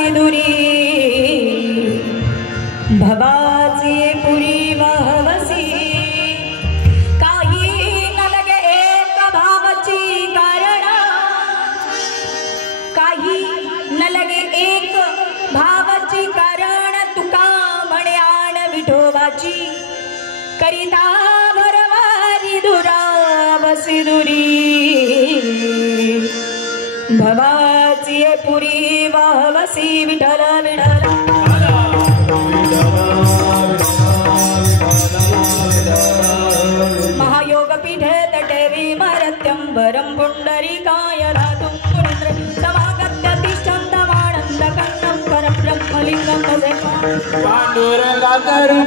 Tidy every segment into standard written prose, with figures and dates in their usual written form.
सिंदुरी भवाचे पुरी वहवसी काही न लगे एक भावाची कारण काही न लगे एक भावाची कारण तुका म्हणे आण विठोबाची करिता भरवारी दुराव सिंदुरी भवाची पुरी वहवसी विठ्ठल विठ्ठल महायोग पीठे तटे विमरत्यंबरं पुंडरीकाय रातुं पुरुन्द्र समागत्य तिष्ठन्तमानन्द कन्नं परं ब्रह्मलिङ्गं भजे पाण्डुरङ्गाकरु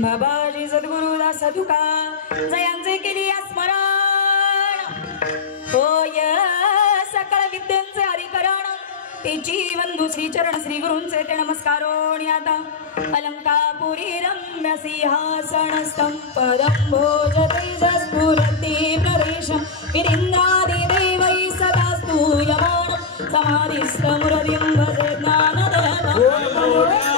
बाबाजी सद्गुरुदास साधुका जयांचे केली स्मरण होय सकळ विद्यांचे अधिकरण तेची वंदू श्री चरण श्री गुरूंचे ते नमस्कारोणी आता अलंकापुरी रम्य सिंहासन संपदं भोजते जस्फुरति प्रदेशं विरिंदादि देवै सदा स्तूयमानं समाधिस्थमुरदिं भजे ज्ञानदयनं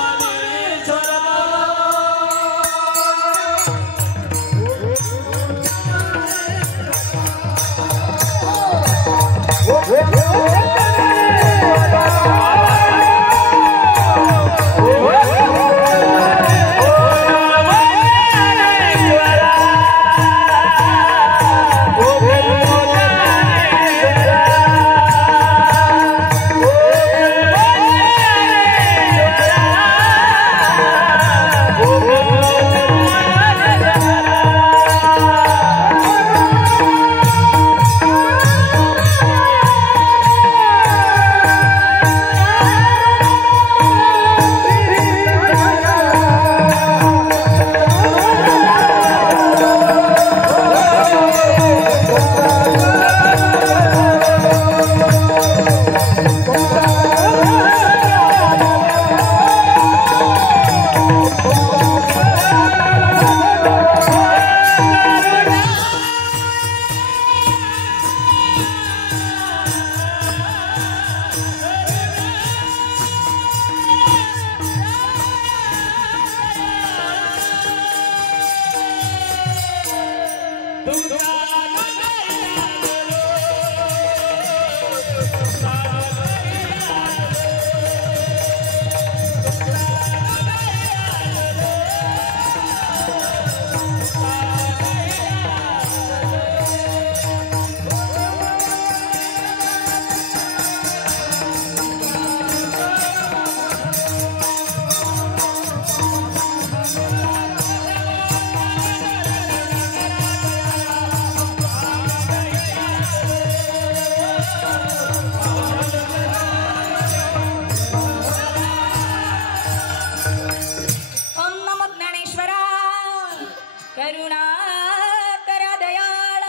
करुणा करा दयाळ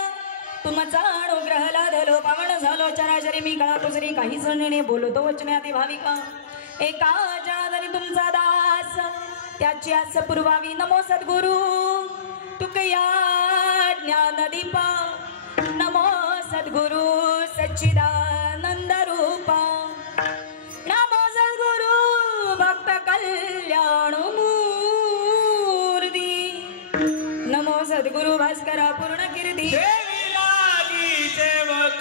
तुमचा अनुग्रह लाधलो पावन झालो चराचरी मी कळा कुसरी काही जणीने बोलतो वचनाती भाविका एका जनादरी तुमचा दास त्याची आस पुरवावी नमो सद्गुरु तुकया ज्ञानदीपा नमो सद्गुरु सच्चिदानंद रूपा नमो सद्गुरु भक्त कल्याण मूर्ती नमो सद्गुरु भास्करा पूर्ण कीर्ती सेवक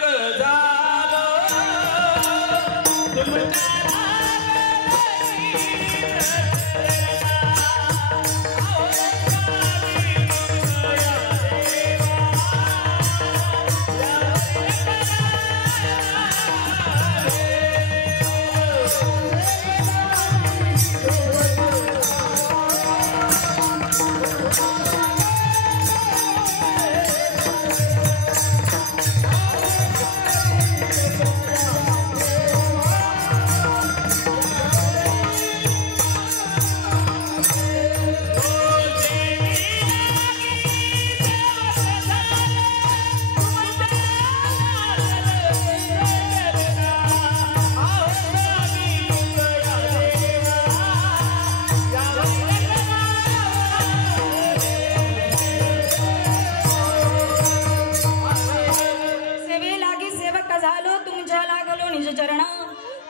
झालो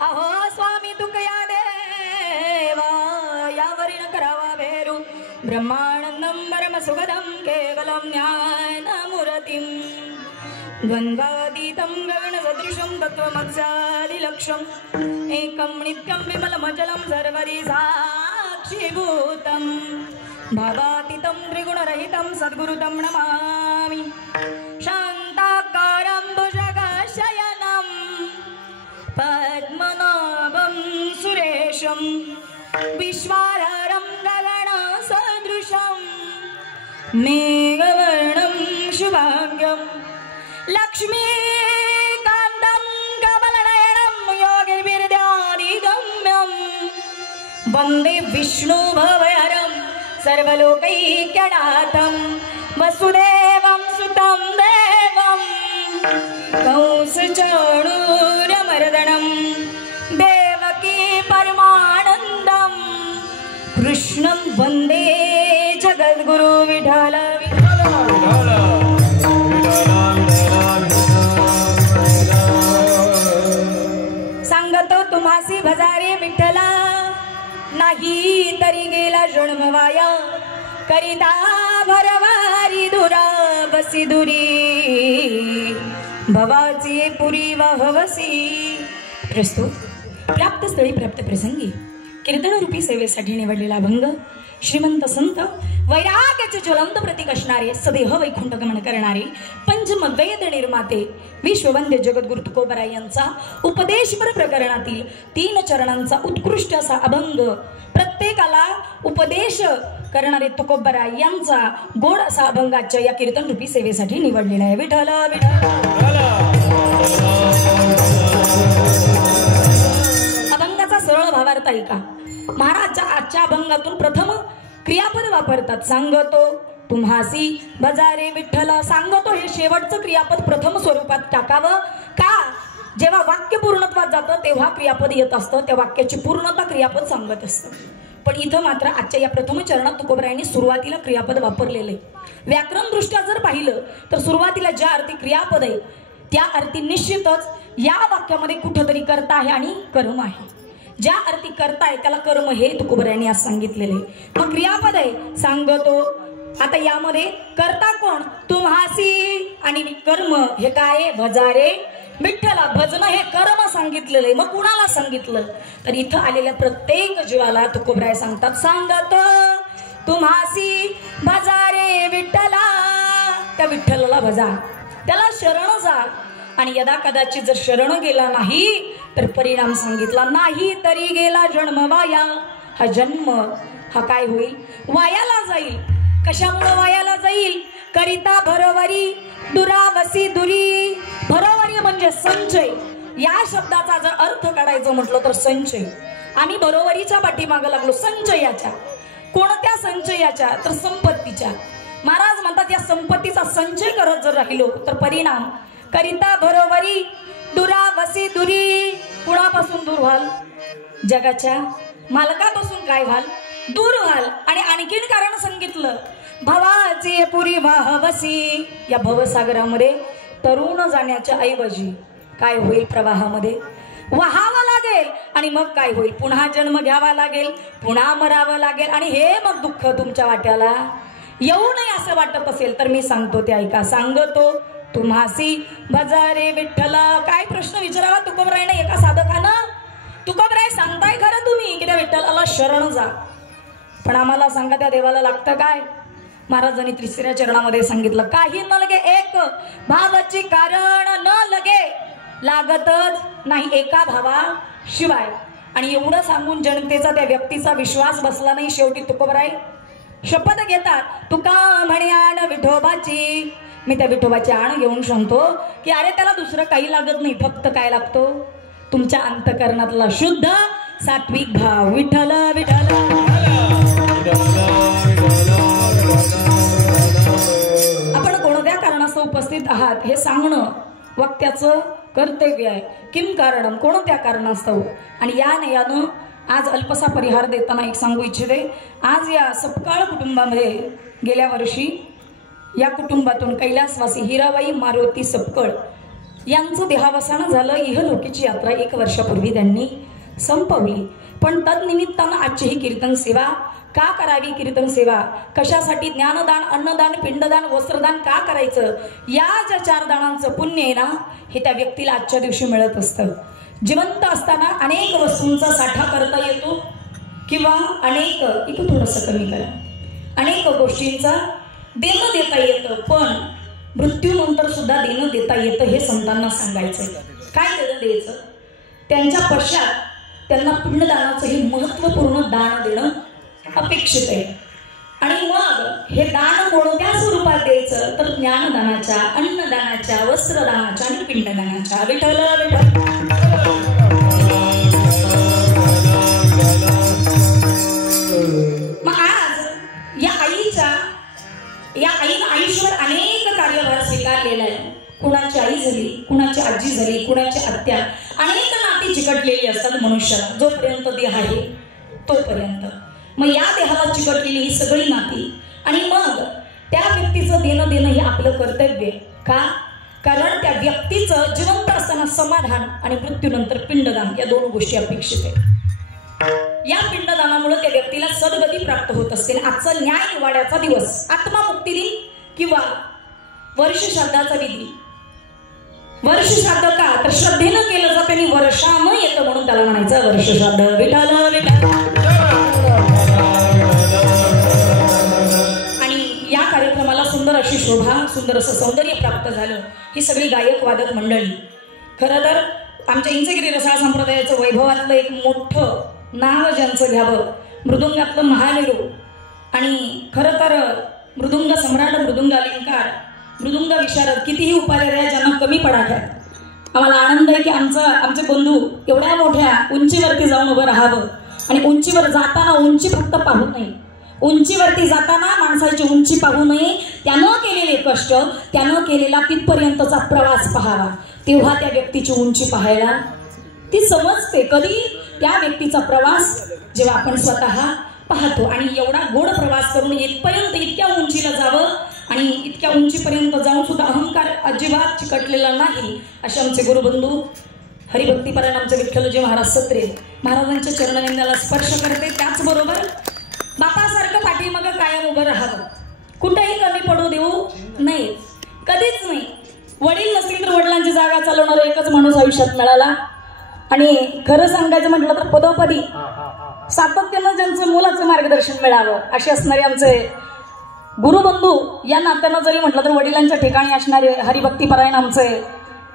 अहो स्वामी तुकया देवा यावरील करावा भेरू ब्रह्मानंदम परम सुगदम केवलम ज्ञानमूर्तिम द्वंद्वातीतं गगन सदृशं तत्त्वमक्षादिलक्ष्यं एकं नित्यं विमलमचलं सर्वदि साक्षीभूतं भावातीतं त्रिगुणरहितं सद्गुरुतं नमामि शान्ताकारं भुजगशयनं पद्मनाभं सुरेशं विश्वाधारं गगनसदृशं मेघवर्णं शुभांगं लक्ष्मीकान्तं कमलनयनं योगिर्विद्यादिगम्यं वन्दे विष्णुभवहरं सर्वलोकैक्यनाथं वसुदेवं सुतं देवं कंसचाणूरमर्दनं देवकी परमानन्दं कृष्णं वन्दे जगद्गुरु विठ्ठल सांगतो तुम्हासी भजारे विठ्ठला नाही तरी गेला जन्मवाया करिता भरवारी दुरा बसी दुरी भवाची पुरी वाहवसी प्रस्तुत प्राप्त स्थळी प्राप्त प्रसंगी कीर्तन रूपी सेवेसाठी निवडलेला अभंग श्रीमंत संत वैराग्याचे ज्वलंत प्रतीक असणारे सदेह वैकुंठ गमन करणारे पंचम वेद निर्माते विश्ववंद्य जगद्गुरु तुकोबराय यांचा उपदेशपर प्रकरणातील 3 चरणांचा उत्कृष्ट असा अभंग प्रत्येकाला उपदेश करणारे तुकोबराय यांचा गोड असा अभंगाच्या या कीर्तन रूपी सेवेसाठी निवडलेला आहे. विठ्ठल विठ्ठल. अभंगाचा सरळ भावार्थ ऐका. महाराजच्या आजच्या अभंगातून प्रथम क्रियापद वापरतात. सांगतो तुम्हासी भजारे विठ्ठल. सांगतो हे शेवटचं क्रियापद प्रथम स्वरूपात टाकावं का? जेव्हा वाक्य पूर्णत्वात जातं तेव्हा क्रियापद येत असतं, त्या वाक्याची पूर्णता क्रियापद सांगत असतं. पण इथं मात्र आजच्या या प्रथम चरणात तुकोबरायांनी सुरुवातीला क्रियापद वापरलेले. व्याकरण दृष्ट्या जर पाहिलं तर सुरुवातीला ज्या अर्थी क्रियापद आहे त्या अर्थी निश्चितच या वाक्यामध्ये कुठंतरी कर्ता आहे आणि कर्म आहे. ज्या अर्थी कर्ता आहे त्याला कर्म हे तुकोबरायांनी आज सांगितलेले. मग क्रियापद आहे सांगतो. आता यामध्ये कर्ता कोण? तुम्हासी आणि कर्म हे काय? भजारे विठ्ठला. भजन हे कर्म सांगितलेले. मग कुणाला सांगितलं? तर इथं आलेल्या प्रत्येक जीवाला तुकोबराय सांगतात सांगतो तुम्हासी भजारे विठ्ठला. त्या विठ्ठलाला भजा, त्याला शरण जा. आणि यदा कदाचित जर शरण गेला नाही तर परिणाम सांगितला. नाही तरी गेला जन्म वाया. हा जन्म हा काय होईल? वायाला जाईल. कशामुळे वायाला जाईल? करिता भरवरी दुरावसी दुरी. भरवरी म्हणजे संचय. या शब्दाचा जर अर्थ काढायचं म्हटलं तर संचय. आम्ही बरोबरीच्या पाठीमागे लागलो. संचयाच्या. कोणत्या संचयाच्या? तर संपत्तीच्या. महाराज म्हणतात या संपत्तीचा संचय करत जर राहिलो तर परिणाम करिता बरोबरी दुरावसी दुरी, कुणापासून दूर व्हाल? जगाच्या मालकापासून काय व्हाल? दूर व्हाल. आणि आणखीन कारण सांगितलं, भवाची पुरी वाहवसी, या भवसागरामध्ये तरुण जाण्याच्या ऐवजी काय होईल? प्रवाहामध्ये वाहावं लागेल. आणि मग काय होईल? पुन्हा जन्म घ्यावा लागेल, पुन्हा मरावं लागेल. आणि हे मग दुःख तुमच्या वाट्याला येऊ नये असं वाटत असेल तर मी सांगतो ते ऐका. सांगतो तुम्हासी बजारे विठ्ठल. काय प्रश्न विचारावा तुकोबरायने एका साधकानं? तुकोबराय सांगताय खरं तुम्ही की त्या विठ्ठलाला शरण जा, पण आम्हाला सांगा त्या देवाला लागतं काय? महाराजांनी तिसऱ्या चरणामध्ये सांगितलं, काही न लगे एक भावाची कारण न लगे लागतच नाही एका भावा शिवाय. आणि एवढं सांगून जनतेचा त्या व्यक्तीचा विश्वास बसला नाही. शेवटी तुकोबराय शपथ घेतात, तुका म्हणे आण विठोबाची. मी त्या विठोबाची आण घेऊन सांगतो की अरे त्याला दुसरं काही लागत नाही, फक्त काय लागतो? तुमच्या अंतकरणातला शुद्ध सात्विक भाव. विठ्ठल विठ्ठल. आपण कोणत्या कारणास्तव उपस्थित आहात हे सांगणं वक्त्याचं कर्तव्य आहे. किम कारणम, कोणत्या कारणास्तव. आणि या नयानं आज अल्पसा परिहार देताना एक सांगू इच्छिते. आज या सपकाळ कुटुंबामध्ये गेल्या वर्षी या कुटुंबातून कैलासवासी हिराबाई मारुती सपकळ यांचं देहावसान झालं. इहलोकीची यात्रा 1 वर्षापूर्वी त्यांनी संपवली. पण तदनिमित्तानं आजची ही कीर्तन सेवा का करावी? कीर्तन सेवा कशासाठी? ज्ञानदान, अन्नदान, पिंडदान, वस्त्रदान का करायचं? या ज्या 4 दानांचं पुण्य आहे ना, हे त्या व्यक्तीला आजच्या दिवशी मिळत असतं. जिवंत असताना अनेक वस्तूंचा साठा करता येतो किंवा अनेक, इथं थोडंसं कमी करा, अनेक गोष्टींचा देणं देता येतं. पण मृत्यूनंतर सुद्धा देणं देता येतं हे संतांना सांगायचं. काय देणं द्यायचं? त्यांच्या पश्चात त्यांना पिंडदानाचं हे महत्त्वपूर्ण दान देणं अपेक्षित आहे. आणि मग हे दान कोणत्या स्वरूपात द्यायचं? तर ज्ञानदानाच्या, अन्नदानाच्या, वस्त्रदानाच्या आणि पिंडदानाच्या. विठ्ठल विठ्ठल. मग आज या आईनं आयुष्यावर अनेक कार्यभार स्वीकारलेला आहे. कुणाची आई झाली, कुणाची आजी झाली, कुणाची आत्या, अनेक नाती चिकटलेली असतात मनुष्याला जोपर्यंत देह आहे तोपर्यंत. मग या देहाला चिकटलेली ही सगळी नाती आणि मग त्या व्यक्तीचं देणं हे आपलं कर्तव्य. का? कारण त्या व्यक्तीचं जिवंत असताना समाधान आणि मृत्यूनंतर पिंडदान या 2 गोष्टी अपेक्षित आहेत. या पिंडदानामुळे त्या व्यक्तीला सद्गती प्राप्त होत असते. आजचा न्याय निवाड्याचा दिवस, आत्मामुक्ती दिन किंवा वर्षश्राद्धाचा विधी. वर्षश्राद्ध का? तर श्रद्धेनं केलं जातं आणि वर्षानं येतं म्हणून त्याला म्हणायचं वर्षश्राद्ध. विठ्ठल विठ्ठल. आणि या कार्यक्रमाला सुंदर अशी शोभा, सुंदर असं सौंदर्य प्राप्त झालं. ही सगळी गायक वादक मंडळी. खरं तर आमच्या इंचगिरी रसाळ संप्रदायाचं वैभवातलं एक मोठं नाव ज्यांचं घ्यावं, मृदुंगातलं महामेरू आणि खरं तर मृदुंग सम्राट, मृदुंग अलंकार, मृदुंग विशारद, कितीही उपाध्याय द्या ज्यांना कमी पडाख्यात. आम्हाला आनंद आहे की आमचे बंधू एवढ्या मोठ्या उंचीवरती जाऊन उभं राहावं. आणि उंचीवर जाताना उंची फक्त पाहू नये, उंचीवरती जाताना माणसाची उंची पाहू नये, त्यानं केलेले कष्ट, त्यानं केलेला तिथपर्यंतचा प्रवास पाहावा. तेव्हा त्या व्यक्तीची उंची पाहायला ती समजते. कधी? त्या व्यक्तीचा प्रवास जेव्हा आपण स्वतः पाहतो. आणि एवढा गोड प्रवास करून इथपर्यंत इतक्या उंचीला जावं आणि इतक्या उंचीपर्यंत जाऊन सुद्धा अहंकार अजिबात चिकटलेला नाही असे आमचे गुरुबंधू हरिभक्तीपरायण आमचे विठ्ठलजी महाराज सत्रे महाराजांच्या चरणविंदाला स्पर्श करते. त्याचबरोबर बापासारखं पाठीमागं कायम उभं राहावं, कुठेही कमी पडू देऊ नये, कधीच नाही. वडील नसतील तर वडिलांची जागा चालवणारा एकच माणूस आयुष्यात मिळाला. आणि खरं सांगायचं म्हटलं तर पदोपदी सातत्यानं ज्यांचं मुलाचं मार्गदर्शन मिळावं असे असणारे आमचे गुरुबंधू, या नात्यानं जरी म्हटलं तर वडिलांच्या ठिकाणी असणारे हरिभक्तीपरायण आमचे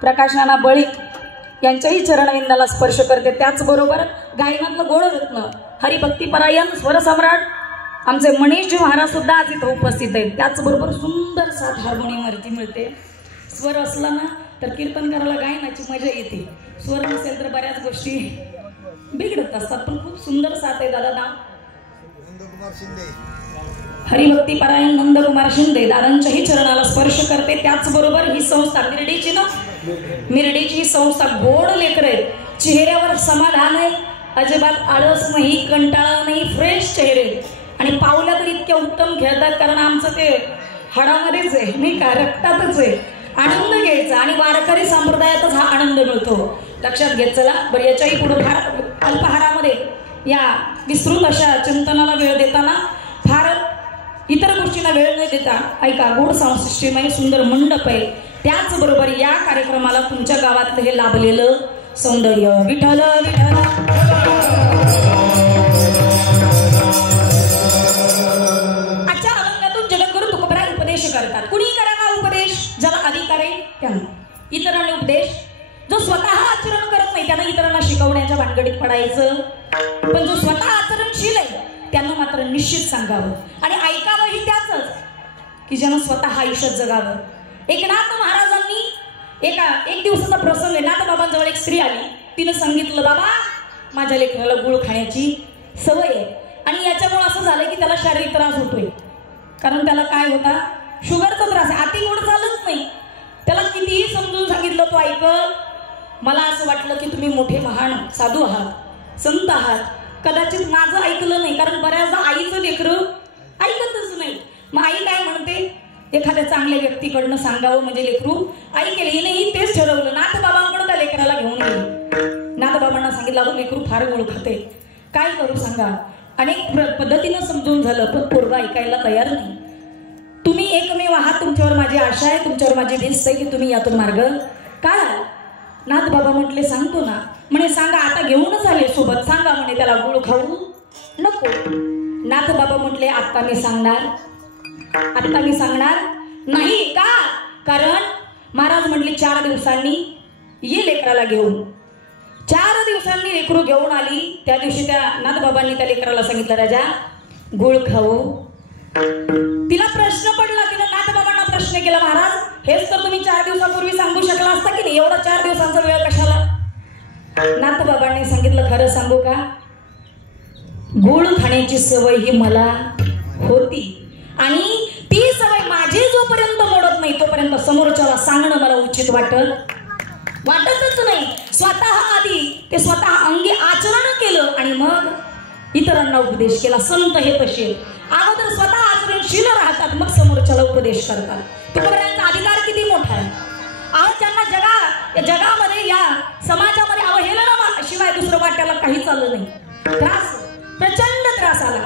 प्रकाश नाना बळीक यांच्याही चरणविंदाला स्पर्श करते. त्याचबरोबर गायनातलं गोड रत्न हरिभक्तीपरायण स्वरसम्राट आमचे मनीषजी महाराज सुद्धा आज इथं उपस्थित आहेत. त्याचबरोबर सुंदर साथ हार्मोनियमवरती मिळते. स्वर असला ना तर कीर्तन करायला गायनाची मजा येते, स्वर नसेल तर बऱ्याच गोष्टी बिघडत असतात. पण खूप सुंदर साथ आहे. दादा नाव हरिभक्ती पारायण नंदकुमार शिंदे दादांच्याही चरणाला स्पर्श करते. त्याचबरोबर ही संस्था मिरडीची ही संस्था गोड लेकर आहे. चेहऱ्यावर समाधान आहे, अजिबात आळस नाही, कंटाळा नाही, फ्रेश चेहरे. आणि पावल्या तर इतक्या उत्तम खेळतात, कारण आमचं ते हाडामध्येच आहे नाही का, रक्तातच आहे. आनंद घ्यायचा आणि वारकरी संप्रदायातच हा आनंद मिळतो. लक्षात घेत चला. बरं, याच्याही पुढे फार अल्पहारामध्ये या विस्तृत अशा चिंतनाला वेळ देताना फार इतर गोष्टींना वेळ न देता ऐका, गोड सांस्कृतिकमय सुंदर मंडप आहे. त्याचबरोबर या कार्यक्रमाला तुमच्या गावातलं हे लाभलेलं सौंदर्य. विठ्ठल विठ्ठल. आजच्या अभंगातून जगद्गुरु तुकोबराय उपदेश करतात. कुणी करावा उपदेश, ज्याला अधिकार आहे त्यानं. इतरांना उपदेश, जो स्वतः आचरण करत नाही त्यानं इतरांना शिकवण्याच्या भानगडीत पडायचं. पण जो स्वतः आचरणशील आहे त्यानं मात्र निश्चित सांगावं आणि ऐकावंही त्याच की ज्यानं स्वतः आयुष्यात जगावं. एकनाथ महाराजांनी एक दिवसाचा प्रसंग आहे. नाथ बाबांजवळ एक स्त्री आली. तिनं सांगितलं, बाबा माझ्या लेकराला गुळ खाण्याची सवय आहे आणि याच्यामुळे असं झालं की त्याला शारीरिक त्रास होतोय. कारण त्याला काय होता, शुगरचा त्रास आहे. अति गोड चालत नाही. त्याला कितीही समजून सांगितलं तो ऐकत. मला असं वाटलं की तुम्ही मोठे महान साधू आहात, संत आहात, कदाचित माझं ऐकलं नाही. कारण बऱ्याचदा आईचं लेकरं ऐकतच नाही. मग आई काय म्हणते, एखाद्या चांगल्या व्यक्तीकडनं सांगावं म्हणजे लेकरू ऐकेल. हिनेही तेच ठरवलं. नाथ बाबांकडे त्या लेकराला घेऊन गेली. नाथ बाबांना सांगितलं, लेकरू फार गोड खाते, काय करू सांगा. अनेक पद्धतीनं समजून झालं, पण पोरगा ऐकायला तयार नाही. तुम्ही एकमेव आहात, तुमच्यावर माझी आशा आहे, तुमच्यावर माझी भिस्त आहे की तुम्ही यातून मार्ग काढा. नाथ बाबा म्हटले, सांगतो ना. म्हणे सांगा, आता घेऊनच आले सोबत, सांगा म्हणे त्याला गुळ खाऊ नको. नाथ बाबा म्हटले, आता मी सांगणार नाही का. कारण महाराज म्हटले 4 दिवसांनी ये लेकराला घेऊन. 4 दिवसांनी लेकरू घेऊन आली. त्या दिवशी त्या नाथ बाबांनी त्या लेकराला सांगितलं, राजा गुळ खाऊ. तिला प्रश्न पडला. तिला नाथ बाबांना प्रश्न केला, महाराज हेच तर तुम्ही 4 दिवसापूर्वी सांगू शकला असता की नाही, एवढा 4 दिवसांचा वेळ कशाला. नाथ बाबांनी सांगितलं, खरं सांगू का, गुळ खाण्याची सवय ही मला होती आणि ती सवय माझी जोपर्यंत मोडत नाही तोपर्यंत समोरच्याला सांगणं मला उचित वाटतच नाही. स्वतः आधी ते स्वतः अंगी आचरण केलं आणि मग इतरांना उपदेश केला. संत हे तसे अगोदर स्वतः आचरणशील राहतात, मग समोरच्याला उपदेश करतात. तुकोबरायांचा अधिकार किती मोठा आहे. आज ज्यांना जगामध्ये या समाजामध्ये अवहेलना शिवाय दुसरं वाट्याला काही चाललं नाही. त्रास, प्रचंड त्रास आला.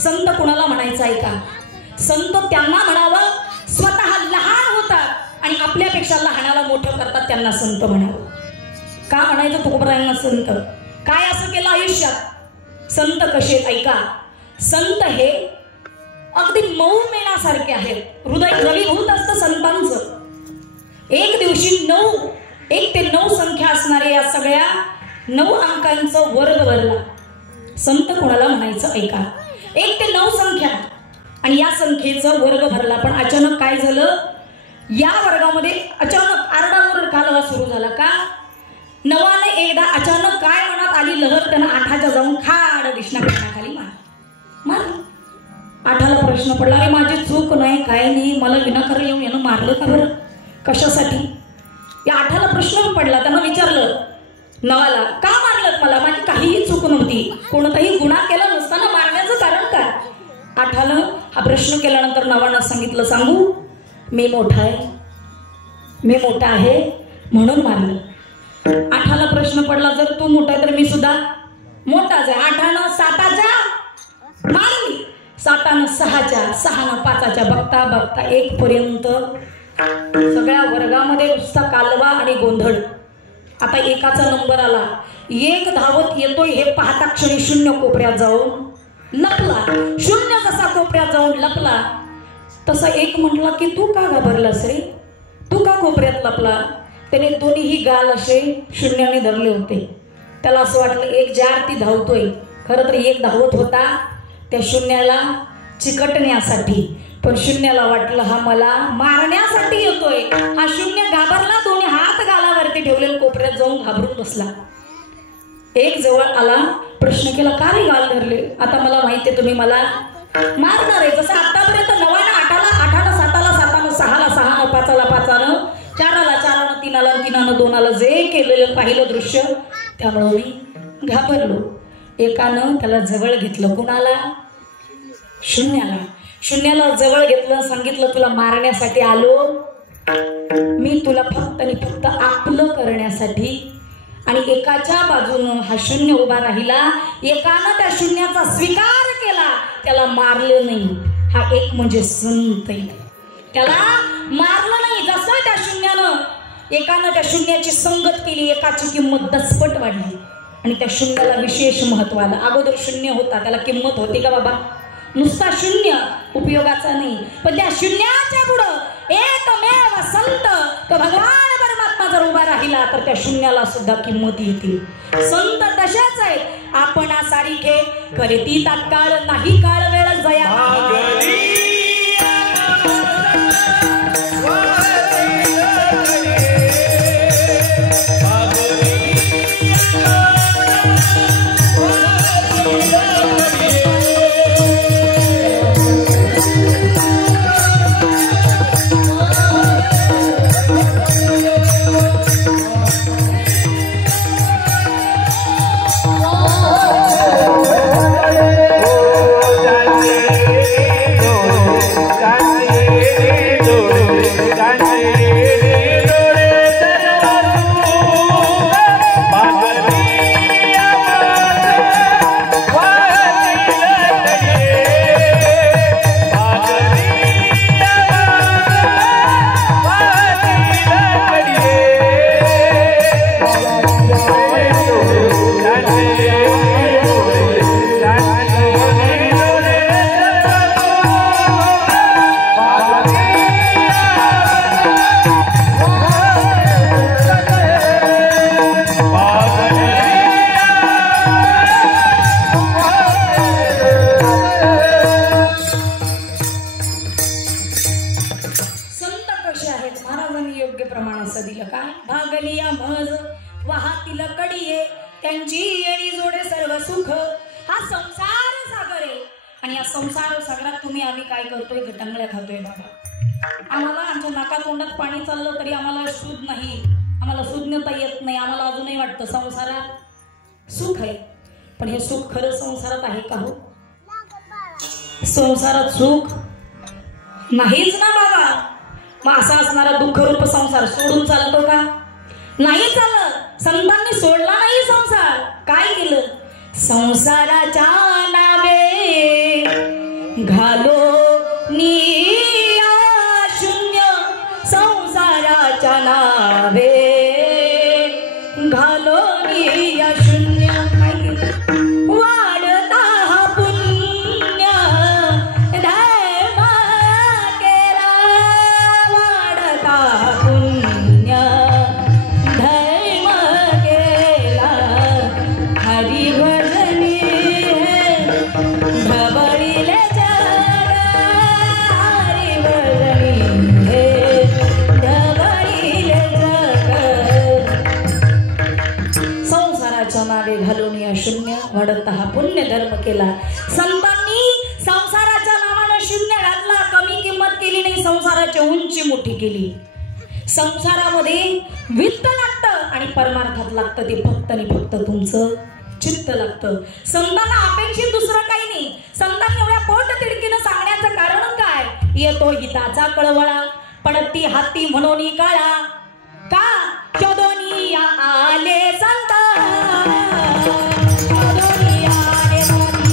संत कुणाला म्हणायचं ऐका, संत त्यांना म्हणावं स्वतः लहान होतात आणि आपल्यापेक्षा लहानाला मोठं करतात, त्यांना संत म्हणावं. का म्हणायचं तुकोबरायांना संत. काय असं केलं आयुष्यात. संत कसे ऐका, संत हे अगदी मऊ मेणासारखे आहेत. हृदय द्रवीभूत असतं संतांचं. एक दिवशी 1 ते 9 संख्या असणारे या सगळ्या 9 अंकांचं वर्ग भरला. संत कोणाला म्हणायचं ऐका, 1 ते 9 संख्या आणि या संख्येचं वर्ग भरला. पण अचानक काय झालं, या वर्गामध्ये अचानक आरडाओरड कालवा सुरू झाला. का, 9ने एकदा अचानक काय मनात आली लहर, त्यानं 8च्या जाऊन खाड दिसना खाली मार. 8ला प्रश्न पडला, अरे माझी चूक नाही, काय नाही, मला विनाकारण येऊन यानं मारलं का बरं, कशासाठी. या 8ला प्रश्न पडला. त्यानं विचारलं 9ला, का मारलं मला, माझी काहीही चूक नव्हती, कोणताही गुन्हा केला नसताना मारण्याचं कारण काय. 8नं हा प्रश्न केल्यानंतर 9नं सांगितलं, सांगू, मी मोठा आहे म्हणून मारलं. 8ला प्रश्न पडला, जर तू मोठा आहे तर मी सुद्धा मोठाच आहे. 8नं 7च्या मारली, 7नं 6च्या, 6नं 5च्या, बघता बघता 1 पर्यंत सगळ्या वर्गामध्ये नुसता कालवा आणि गोंधळ. आता 1चा नंबर आला. 1 धावत येतोय हे पाहता क्षणी 0 कोपऱ्यात जाऊन लपला. 0 जसा कोपऱ्यात जाऊन लपला तसा 1 म्हटला की तू का घाबरलास रे, तू का कोपऱ्यात लपला. त्याने दोन्हीही गाल असे 0ने धरले होते. त्याला असं वाटलं 1 ज्या अर्थी धावतोय, खरं तर 1 धावत होता त्या 0ला चिकटण्यासाठी. पण 0ला वाटलं हा मला मारण्यासाठी येतोय. हा 0 घाबरला, दोन्ही हात गालावरती ठेवले, कोपऱ्यात जाऊन घाबरून बसला. 1 जवळ आला, प्रश्न केला, का रे गाल धरले. आता मला माहितीये तुम्ही मला मारणार आहे. जसं आतापर्यंत 9 8ला 8नं 7ला 7नं 6ला 6नं 5ला 5नं 4ला 4नं 3ला 3नं 2ला जे केलेलं पाहिलं दृश्य, त्यामुळं मी घाबरलो. एकानं त्याला जवळ घेतलं. कुणाला? शून्याला. शून्याला जवळ घेतलं, सांगितलं तुला मारण्यासाठी आलो मी, तुला फक्त आणि फक्त आपलं करण्यासाठी. आणि एकाच्या बाजूनं हा शून्य उभा राहिला, एकानं त्या शून्याचा स्वीकार केला, त्याला मारलं नाही. हा एक म्हणजे संत आहे, त्याला मारलं नाही. जसं त्या शून्यानं एकानं त्या शून्याची संगत केली, एकाची किंमत दसपट वाढली आणि त्या शून्याला विशेष महत्व आलं. अगोदर शून्य होता, त्याला किंमत होती का बाबा? नुसता शून्य उपयोगाचा नाही, पण त्या शून्याच्या पुढं एकमेव संत तो भगवान परमात्मा जर उभा राहिला तर त्या शून्याला सुद्धा किंमत येते. संत तशाच आहेत, आपण सारिखे करीती तात्काळ नाही काळ वेळ जया. त्यांची येणी जोडे सर्व सुख. हा संसार सागर आहे आणि या संसार सागरात तुम्ही आम्ही काय करतोय? गटांगळ्या खातोय बाबा. आम्हाला आमच्या नाका तोंडात पाणी चाललं तरी आम्हाला शुद्ध नाही, आम्हाला सुज्ञता येत नाही. आम्हाला अजूनही वाटतं संसारात सुख आहे, पण हे सुख खरं संसारात आहे का हो? संसारात सुख नाहीच ना बाबा. मग असा असणारा दुःखरूप संसार सोडून चालतो का? नाही चालत. संतांनी सोडला नाही संसार. काय केलं? संसाराच्या नावे घालो निया शून्य, संसाराच्या नावे घालो निया शून्य. काय केलं? वाढता हा पुण्य धर्म केला, वाढता पुण्य धर्म केला. हरी भजनी ढवळीले जग, हरी भजनी ढवळीले जग. संसाराच्या नावे घालून या शून्य, वाढता हा पुण्य धर्म केला. संतांनी संसाराच्या नावानं शून्य घातला, कमी किंमत केली नाही, संसाराची उंची मोठी केली. संसारामध्ये वित्त लागतं आणि परमार्थात लागतं ते फक्त आणि फक्त तुमचं चित्त लागतं. संतांना अपेक्षित दुसरं काही नाही. संतांनी एवढ्या पोट तिडकीनं सांगण्याचं कारण काय? येतो हिताचा कळवळा, पडती हाती म्हणून काळा. का? चोदोनी आले संत, चोदोनी आले संत.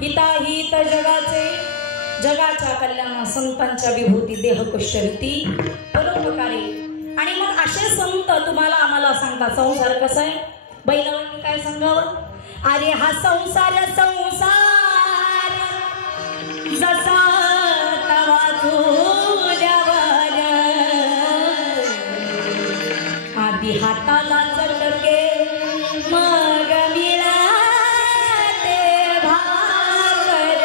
हिताहित जगाचे जगाच्या कल्याणा संतांच्या विभूती देह कष्टभीती परोपकारी. आणि मग असे संत तुम्हाला आम्हाला सांगतात संसार कसा आहे. बैलांनी काय सांगावं. अरे हा संसार संसार जसा तवा चुल्यावर आधी हाताला चटके मग मिळाते भाकर.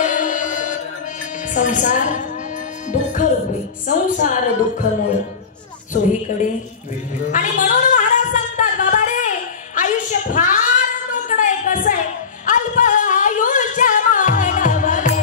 संसार दुःख रूपी संसार दुःख मूळ चोहीकडे. आणि म्हणून महाराज सांगतात बाबा रे आयुष्य फार मोकळं आहे. कसं आहे अल्प आयुष्य मानव रे.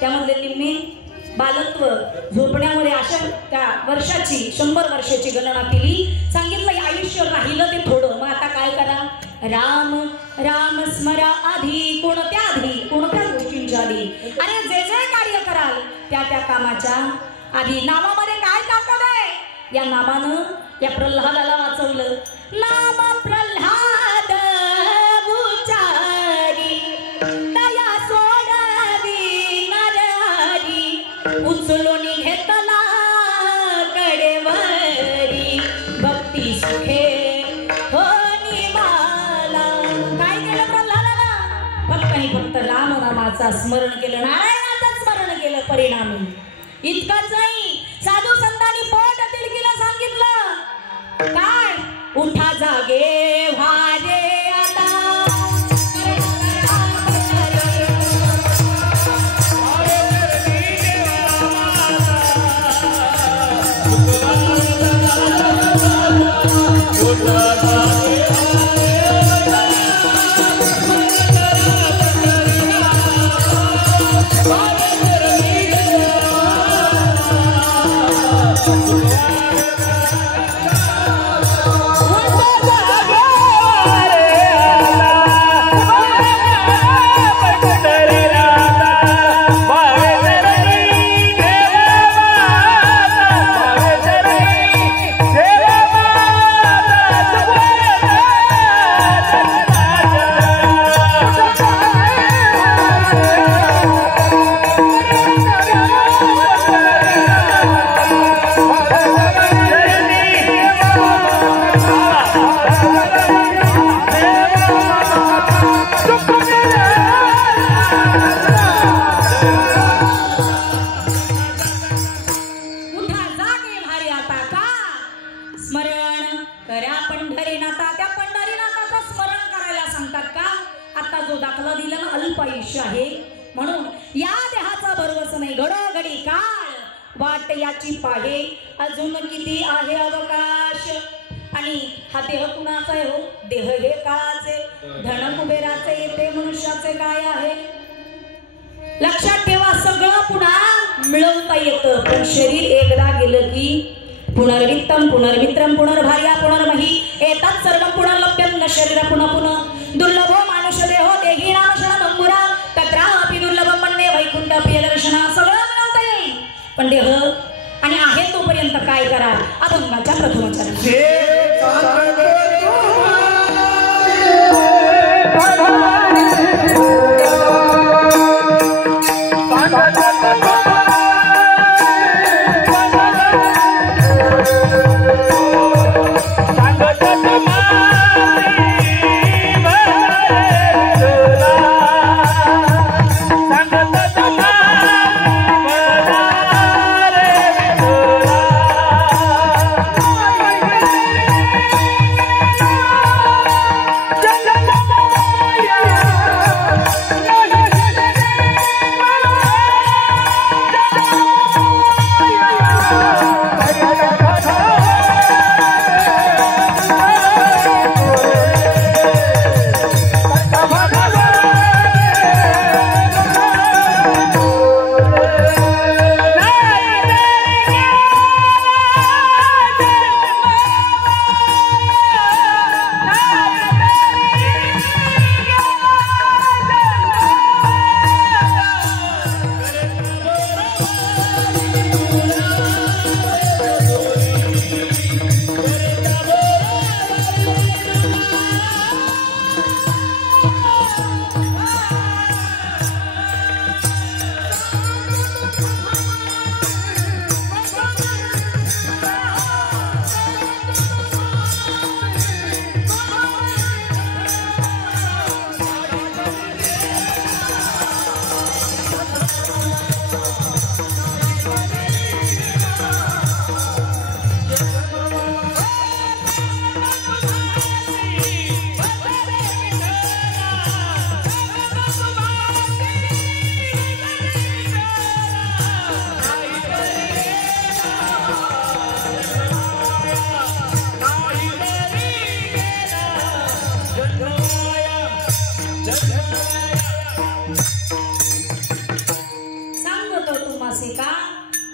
त्यामधले निम्मे बालत्व झोपण्यामध्ये अशा त्या वर्षाची 100 वर्षाची गणना केली. सांगितलं आयुष्य राहिलं ते थोडं. मग आता काय करा. राम राम स्मरा आधी कोणत्या गोष्टींच्या आधी. आणि जे जे कार्य कराल त्या त्या कामाच्या आधी नामामध्ये काय ताकद आहे. या नामानं या प्रल्हादाला वाचवलं. नाम प्रल्हाद उच्चारी दया सोडवी नरहरी उचलून घेतला कडेवरी भक्ती सुखे हो निमाला. काय केलं प्रल्हादानं. फक्त राम नामाचा स्मरण केलं नारायणाचं स्मरण केलं. परिणामी इतकंच नाही साधू संतांनी पोट तिडकीला सांगितलं काय उठा जागे व्हारे आता. म्हणून या देहाचा भरवस नाही घडोघडी काळ वाट याची पाहे अजून किती आहे अवकाश. आणि हा देह कुणाचा आहे हो. देह हे काळाचे धन कुबेराचे येते मनुष्याचे काय आहे. लक्षात ठेवा सगळं पुन्हा मिळवता येतं पण शरीर एकदा गेलं की पुनर्वित्तम पुनर्मित्रम पुनर्भार्या पुनर्मही एतत् सर्व पुनर्लभ्यं न शरीर पुनः पुनः दुर्लभो मानुष देहो देही नाम शरण अंगुरा तत्रापि दुर्लभम मन्ये वैकुंठ प्रिय दर्शना. सगळं मिळवता येईल पण देह आणि आहे तोपर्यंत काय करा. अभंगाच्या प्रथमचरण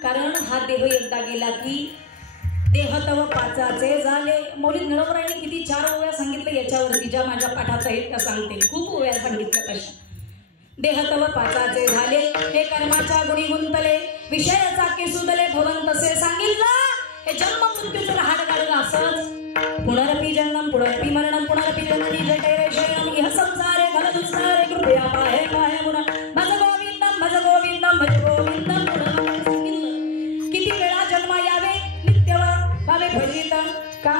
कारण हा देह एकदा गेला की देह तव पाचाचे झाले. मौलिक नळवरांनी किती 4 ओव्या सांगितल्या याच्यावरती, ज्या माझ्या पाठात आहेत त्या सांगते. खूप ओव्या सांगितल्या तशा. देह तव पाचाचे झाले, हे कर्माच्या गुणी गुंतले, विषयाचा केसुदले भवंतसे सांगितलं. हे जन्म मृत्यूचं राहण काढलं असंच. पुनरपी जन्म पुनरपी मरणम पुनरपी जननी जटे रे शयनम इह संसारे घन दुस्सारे कृपया पाहे पाहे मुन भज गोविंदम भज गोविंदम भज गोविंदम पुनः सांगितलं. किती वेळा जन्म यावे नित्य व्हावे भजित. का?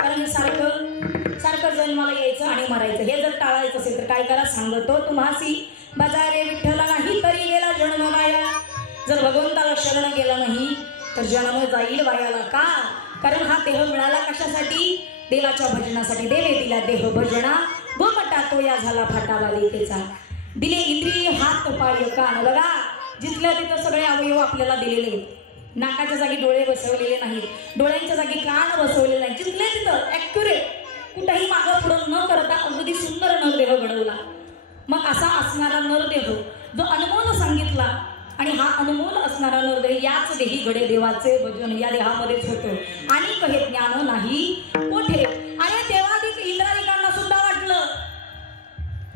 कारण सारखं जन्माला यायचं आणि मरायचं. हे जर टाळायचं असेल तर काय करा सांगतो तुम्हासी. बजारे विठ्ठला नाही तरी गेला जन्म वाया. जर भगवंताला शरण गेला नाही तर जन्म जाईल वायाला. का? कारण हा देह मिळाला कशासाठी? देवाच्या भजनासाठी. देवे दिला देह भजना गोमटा तो या झाला फाटा बालिकेचा. दिले इंद्रिय हात पाय कान. बघा जिथल्या तिथं सगळे अवयव आपल्याला दिलेले आहेत. नाकाच्या जागी डोळे बसवलेले नाहीत, डोळ्यांच्या जागी कान बसवलेले नाहीत. जिथल्या तिथं ॲक्युरेट, कुठेही मागं पुढं न करता अगदी सुंदर नरदेह घडवला. मग असा असणारा नरदेह जो अनमोल सांगितला, आणि हा अनमोल असणारा नरदेह याच देही घडे देवाचे भजन या देहामध्येच होतं. आणि कहे ज्ञान नाही कोठे. अरे देवादिक इंद्रादिकांना सुद्धा वाटलं,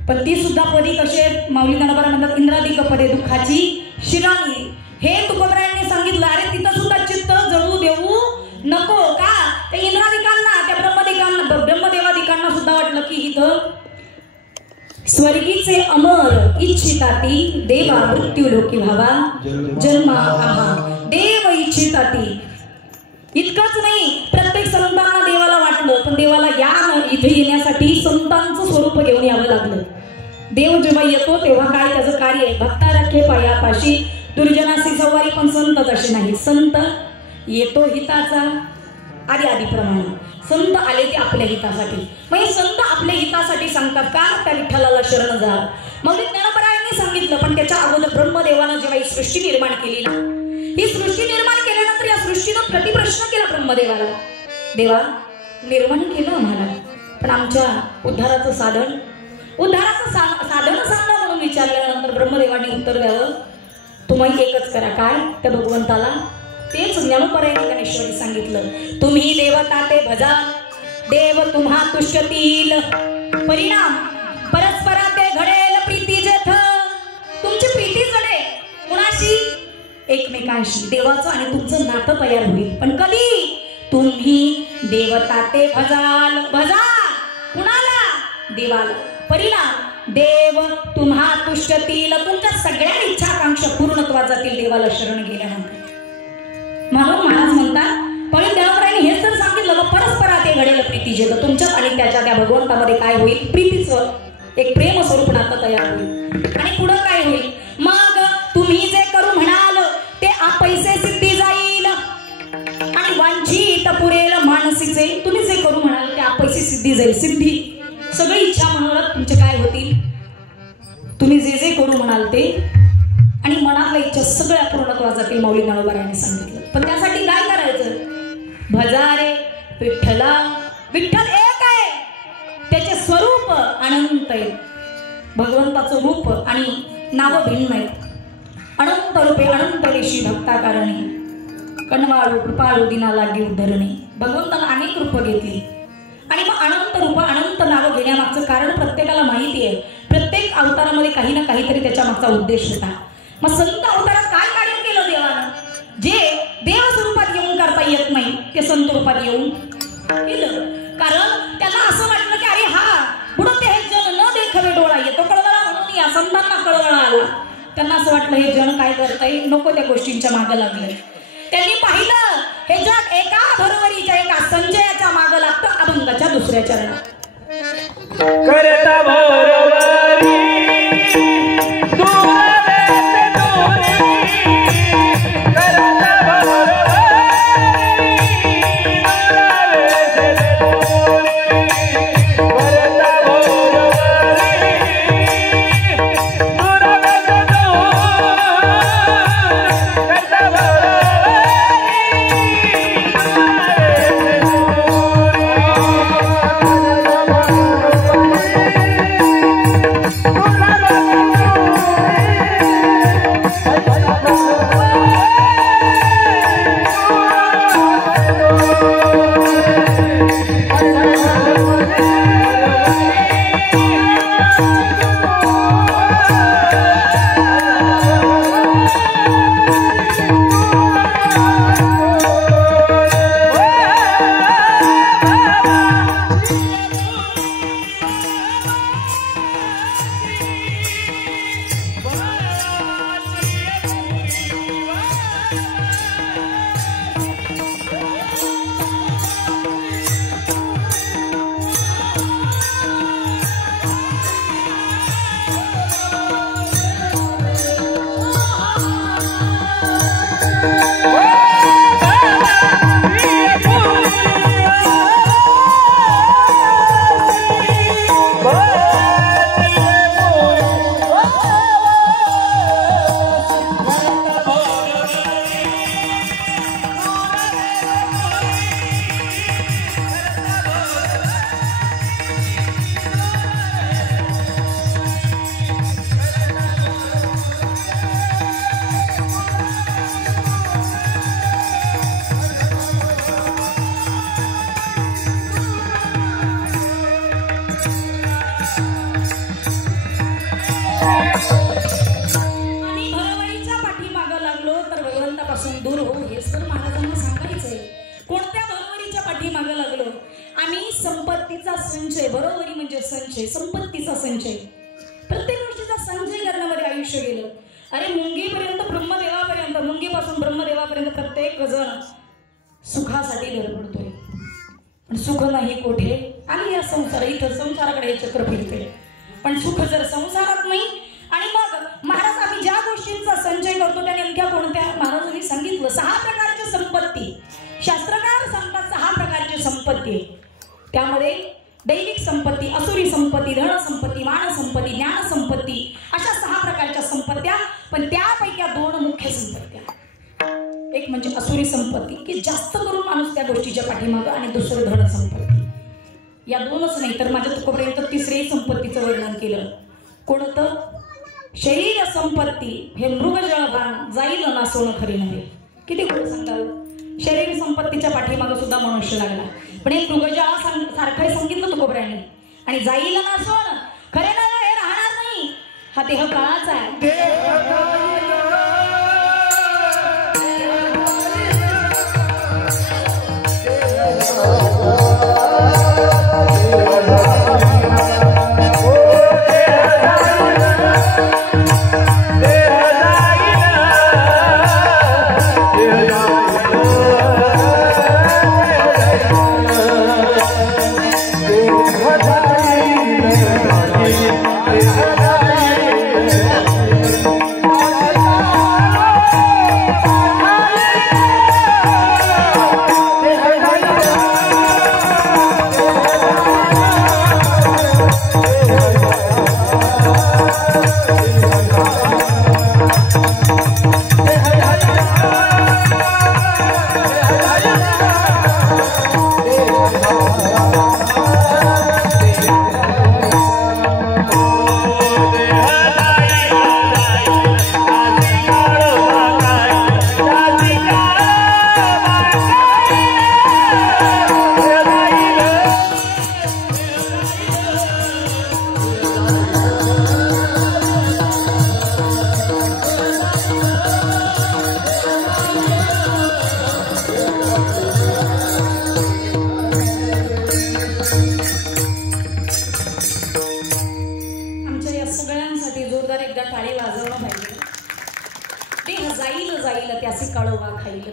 पण ती सुद्धा पदी कसे माऊली गणपरा म्हणतात इंद्रादिक पदे दुःखाची शिराणी. हे तुकोबरायांनी सांगितलं. अरे तिथं सुद्धा चित्त जळू देऊ नको. का? त्या इंद्रादिकांना, त्या ब्रह्मदेवादिकांना सुद्धा वाटलं की इथं स्वर्गीचे अमर इच्छिताती देवा मृत्यू लोकी व्हावा जन्मा आहा. देव इच्छिताती. इतकंच नाही, प्रत्येक संतांना देवाला वाटलं, पण देवाला इथे येण्यासाठी संतांचं स्वरूप घेऊन यावं लागलं. देव जेव्हा येतो तेव्हा काय त्याचं कार्य आहे? भक्ता रखे पायापाशी दुर्जनासी सवारी. पण संत तसे नाही. संत येतो हिताचा आदिप्रमाणे. संत आले ते आपल्या हितासाठी. मग हे संत आपल्या हितासाठी सांगतात का? त्या विठ्ठलाला शरण जा. मग ज्ञानोबरायांनी सांगितलं, पण त्याच्या अगोदर ब्रह्मदेवानं जेव्हा ही सृष्टी निर्माण केली ना, ही सृष्टी निर्माण केल्यानंतर या सृष्टीनं प्रतिप्रश्न केला ब्रह्मदेवाला. देवा निर्माण केलं आम्हाला, पण आमच्या उद्धाराचं साधन सांगा म्हणून विचारल्यानंतर ब्रह्मदेवाने उत्तर द्यावं, तुम्ही एकच करा. काय? त्या भगवंताला. तेच ज्ञानोबरायांनी गणेश्वरी सांगितलं, तुम्ही देवता ते भजा, देव तुम्हा तुष्टतील. परिणाम परस्परा ते घडेल प्रीती जेथ. तुमची प्रीती जडे कुणाशी? एकमेकांशी. देवाचं आणि तुमचं नातं तयार होईल. पण कधी? तुम्ही देवता ते भजाल. भजा कुणाला? देवाला. परिणाम देव तुम्हा तुष्टतील. तुमच्या सगळ्या इच्छा आकांक्षा पूर्णत्वात जातील देवाला शरण गेल्यानंतर. म्हणून महाराज म्हणतात, पण देवरायांनी हेच तर सांगितलं, परस्परा ते घडेल प्रीती जेथ. तुमच्या आणि त्याच्या त्या भगवंतामध्ये काय होईल? प्रीतीचं एक प्रेम स्वरूप नातं तयार होईल. आणि पुढं काय होईल? मग तुम्ही जे करू म्हणाल ते पैसे सिद्धी जाईल, आणि वांछित पुरेल मानसीचे. तुम्ही जे करू म्हणाल ते पैसे सिद्धी जाईल. सिद्धी सगळी इच्छा मनोरथ तुमचे काय होतील? तुम्ही जे करू म्हणाल ते, आणि मनातल्या इच्छा सगळ्या पूर्णत्वात जातील. माऊली ज्ञानोबरायांनी सांगितलं. पण त्यासाठी काय करायचं? भजारे विठ्ठला. विठ्ठल एक आहे, त्याचे स्वरूप अनंत आहे. भगवंताचं रूप आणि नाव भिन्न आहेत. अनंत रूपे अनंत ऋषी भक्ताकारणे, कणवाळू कृपाळू दिना लागी उद्धरणे. भगवंताला अनेक रूप घेतली, आणि मग अनंत रूप अनंत नावं घेण्यामागचं कारण प्रत्येकाला माहिती आहे. प्रत्येक अवतारामध्ये काही ना काहीतरी त्याच्या मागचा उद्देश होता. मग संत अवतारात काय कार्य केलं देवानं? जे देव स्वरूपात येऊन करता येत नाही ते संत रूपात येऊन केलं. कारण त्यांना असं वाटलं की अरे हा बुडते हे जन न देखावे डोळा येतो कळवळा, म्हणून या संतांना कळवळा आला. त्यांना असं वाटलं हे जन काय करताय, नको त्या गोष्टींच्या मागे लागले. त्यांनी पाहिलं हे जग एका बरोबरीच्या, एका संजयाच्या मागे लागतं अभंगाच्या दुसऱ्या चरणात. करता बरोबरी आम्ही संपत्तीचा संचय, बरोबरी म्हणजे संचय, संपत्तीचा संचय, प्रत्येक गोष्टीचा संचय करण्यामध्ये आयुष्य गेलं. अरे मुंगीपर्यंत ब्रह्मदेवापर्यंत, मुंगीपासून ब्रह्मदेवापर्यंत प्रत्येक जण सुखासाठी धडपडतोय. पण सुख नाही कोठे, आणि या संसार इथं संसाराकडे हे चक्र फिरते. पण सुख जर संसारात नाही, आणि मग महाराज आम्ही ज्या गोष्टींचा संचय करतो त्या नेमक्या कोणत्या? महाराजांनी सांगितलं 6 प्रकारची संपत्ती. शास्त्रकार सांगतात 6 प्रकारची संपत्ती. त्यामध्ये दैविक संपत्ती, असुरी संपत्ती, धन संपत्ती, मान संपत्ती, ज्ञान संपत्ती, अशा 6 प्रकारच्या संपत्त्या. पण त्यापैकी 2 मुख्य संपत्त्या. एक म्हणजे असुरी संपत्ती, की जास्त करून माणूस त्या गोष्टीच्या पाठीमागं, आणि दुसरं धन संपत्ती. या 2च नाही तर माझ्या तुकोपर्यंत 3री संपत्तीचं वर्णन केलं. कोणतं? शरीर संपत्ती. हे मृगजळ भान जाईल नासवणं खरी नव्हे. किती गोड सांगावं. शरीर संपत्तीच्या पाठीमागं सुद्धा मनुष्य लागला. पण एक मृगजळा सारखं सांगितलं तुकोपर्यंत. आणि जाईल नासवणं खरे नव्हे, हे राहणार नाही. हा देह काळाचा आहे.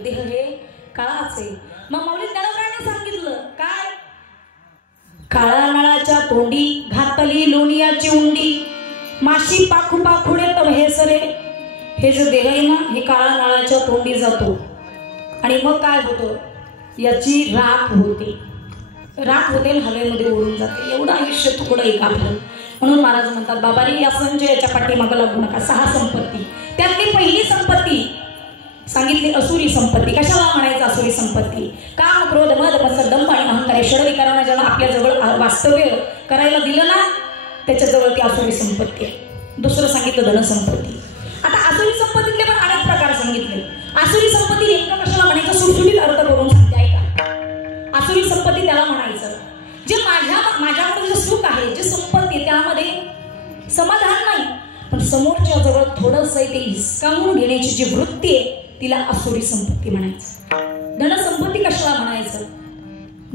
देह हे काळाचे. मग मौली ज्ञानोबराने सांगितलं काय? काळा नळाच्या तोंडी घातली लोणियाची उंडी, माशी पाखू पाखुडे तर हे सरे. हे जे देह आहे ना, हे काळा नळाच्या तोंडी जातो. आणि मग काय होतं? याची राख होते, राख होते, हवेमध्ये उडून जाते. एवढं आयुष्य तुकडं एक आपलं. म्हणून महाराज म्हणतात बाबा रे, या संचयाच्या पाठीमागं लागू नका. 6 संपत्ती. त्यातली पहिली संपत्ती सांगितली असुरी संपत्ती. कशाला म्हणायचं असुरी संपत्ती? काम, क्रोध, मद, मत्सर, दंभ आणि अहंकार हे षडविकारांना ज्याला आपल्या जवळ वास्तव्य करायला दिलं ना, त्याच्याजवळ ती असुरी संपत्ती आहे. दुसरं सांगितलं धनसंपत्ती. आता असुरी संपत्तीतले पण अनेक प्रकार सांगितले. असुरी संपत्ती नेमकं कशाला म्हणायचं? सुटसुटीत अर्थ करून सांगते ऐका. असुरी संपत्ती त्याला म्हणायचं जे माझ्याकडे जे सुख आहे, जे संपत्ती, त्यामध्ये समाधान नाही, पण समोरच्या जवळ थोडंसं ते हिसकावून घेण्याची जी वृत्ती आहे, तिला असुरी संपत्ती म्हणायचं. धनसंपत्ती कशाला म्हणायचं?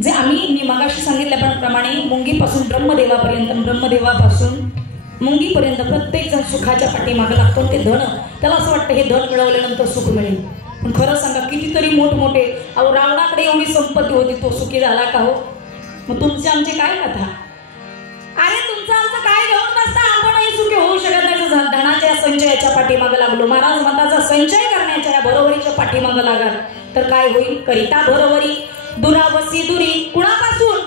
जे मी मगाशी सांगितल्याप्रमाणे मुंगीपासून ब्रह्मदेवापर्यंत, ब्रह्मदेवापासून मुंगीपर्यंत प्रत्येक जण सुखाच्या पाठीमागं लागतो. ते धन, त्याला असं वाटतं हे धन मिळवल्यानंतर सुख मिळेल. पण खरं सांगा, कितीतरी मोठमोठे, अहो रावणाकडे एवढी संपत्ती होती, तो सुखी झाला का हो? मग तुमचे आमचे काय कथा? अरे तुमचं आमचं काय घेऊन नसता आपणही सुखी होऊ शकत नाही. धनाच्या संचयाच्या पाठीमागं लागलो. महाराज मताचा संचय करण्याच्या या बरोबरीच्या पाठीमागं लागा तर काय होईल? करिता बरोबरी दुरावसी दुरी. कुणापासून?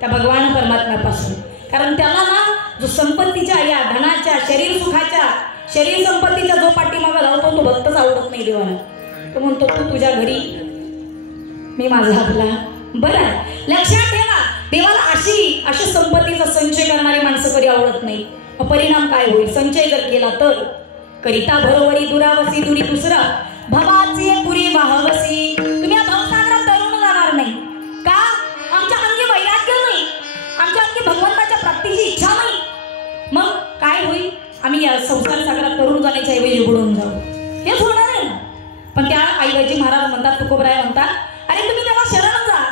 त्या भगवान परमात्म्यापासून. कारण त्याला ना जो संपत्तीच्या, या धनाच्या, शरीर सुखाच्या, शरीर संपत्तीच्या जो पाठीमागं लावतो तो भक्तच आवडत नाही देवाला. तो म्हणतो तू तुझ्या घरी, मी माझा आपला. बरं लक्षात ठेवा, देवाला अशी संपत्तीचा संचय करणारी माणसं कधी आवडत नाही. परिणाम काय होईल? संचय जर केला तर करिता बरोबरी दुरावसी दुरी. दुसरा भवाची पुरी वाहवसी. तुम्ही या भवसागरात तरुण जाणार नाही का? आमच्या अंगी वैराग्य नाही, आमच्या अंगी भगवंताच्या प्राप्तीची इच्छा नाही. मग काय होईल? आम्ही या संसार सागरात तरुण जाण्याच्या ऐवजी बुडून जाऊ. हेच होणार आहे ना. पण त्या ऐवजी महाराज म्हणतात, तुकोबराय म्हणतात, अरे तुम्ही त्याला शरण जा.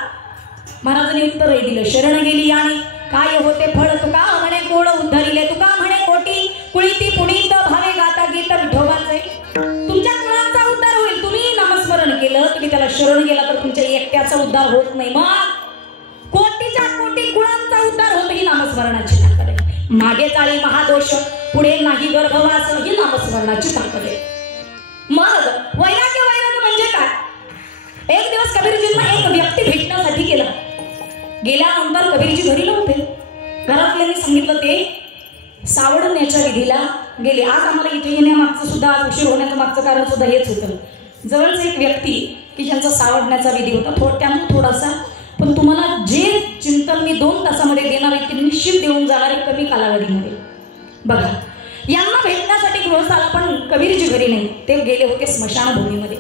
महाराज महाराजांनी उत्तर दिलं. शरण गेली आणि काय होते फळ, तुका म्हणे कोड उद्धरिले, तुका म्हणे कोटी कुळीती पुनीत भावे गाता गीत विठोबाचे. तुमच्या कुळाचा उद्धार होईल. तुम्ही नामस्मरण केलं, तुम्ही त्याला शरण गेला तर तुमच्या एकट्याचा उद्धार होत नाही. मग कोटीच्या कोटी कुळांचा उद्धार होतो ही नामस्मरणाची ताकद आहे. मागे चाळी महादोष, पुढे नाही गर्भवास, ही नामस्मरणाची ताकद आहे. मग वैराग्य म्हणजे काय? एक दिवस कबीरजींना एक व्यक्ती भेटण्यासाठी गेला. गेल्यानंतर कबीरजी घरी नव्हते. घरातल्यांनी सांगितलं ते सावडण्याच्या विधीला गेले. आज आम्हाला इथे येण्यामागचं सुद्धा, आज उशीर होण्याचं मागचं कारण सुद्धा हेच होतं. जवळच एक व्यक्ती की ज्यांचा सावडण्याचा विधी होता, त्यामुळे थोडासा, पण तुम्हाला जे चिंतन मी 2 तासामध्ये देणार आहे ते निश्चित देऊन जाणार आहे कमी कालावधीमध्ये. बघा, यांना भेटण्यासाठी गृहस्थाला, पण कबीरजी घरी नाही, ते गेले होते स्मशानभूमीमध्ये.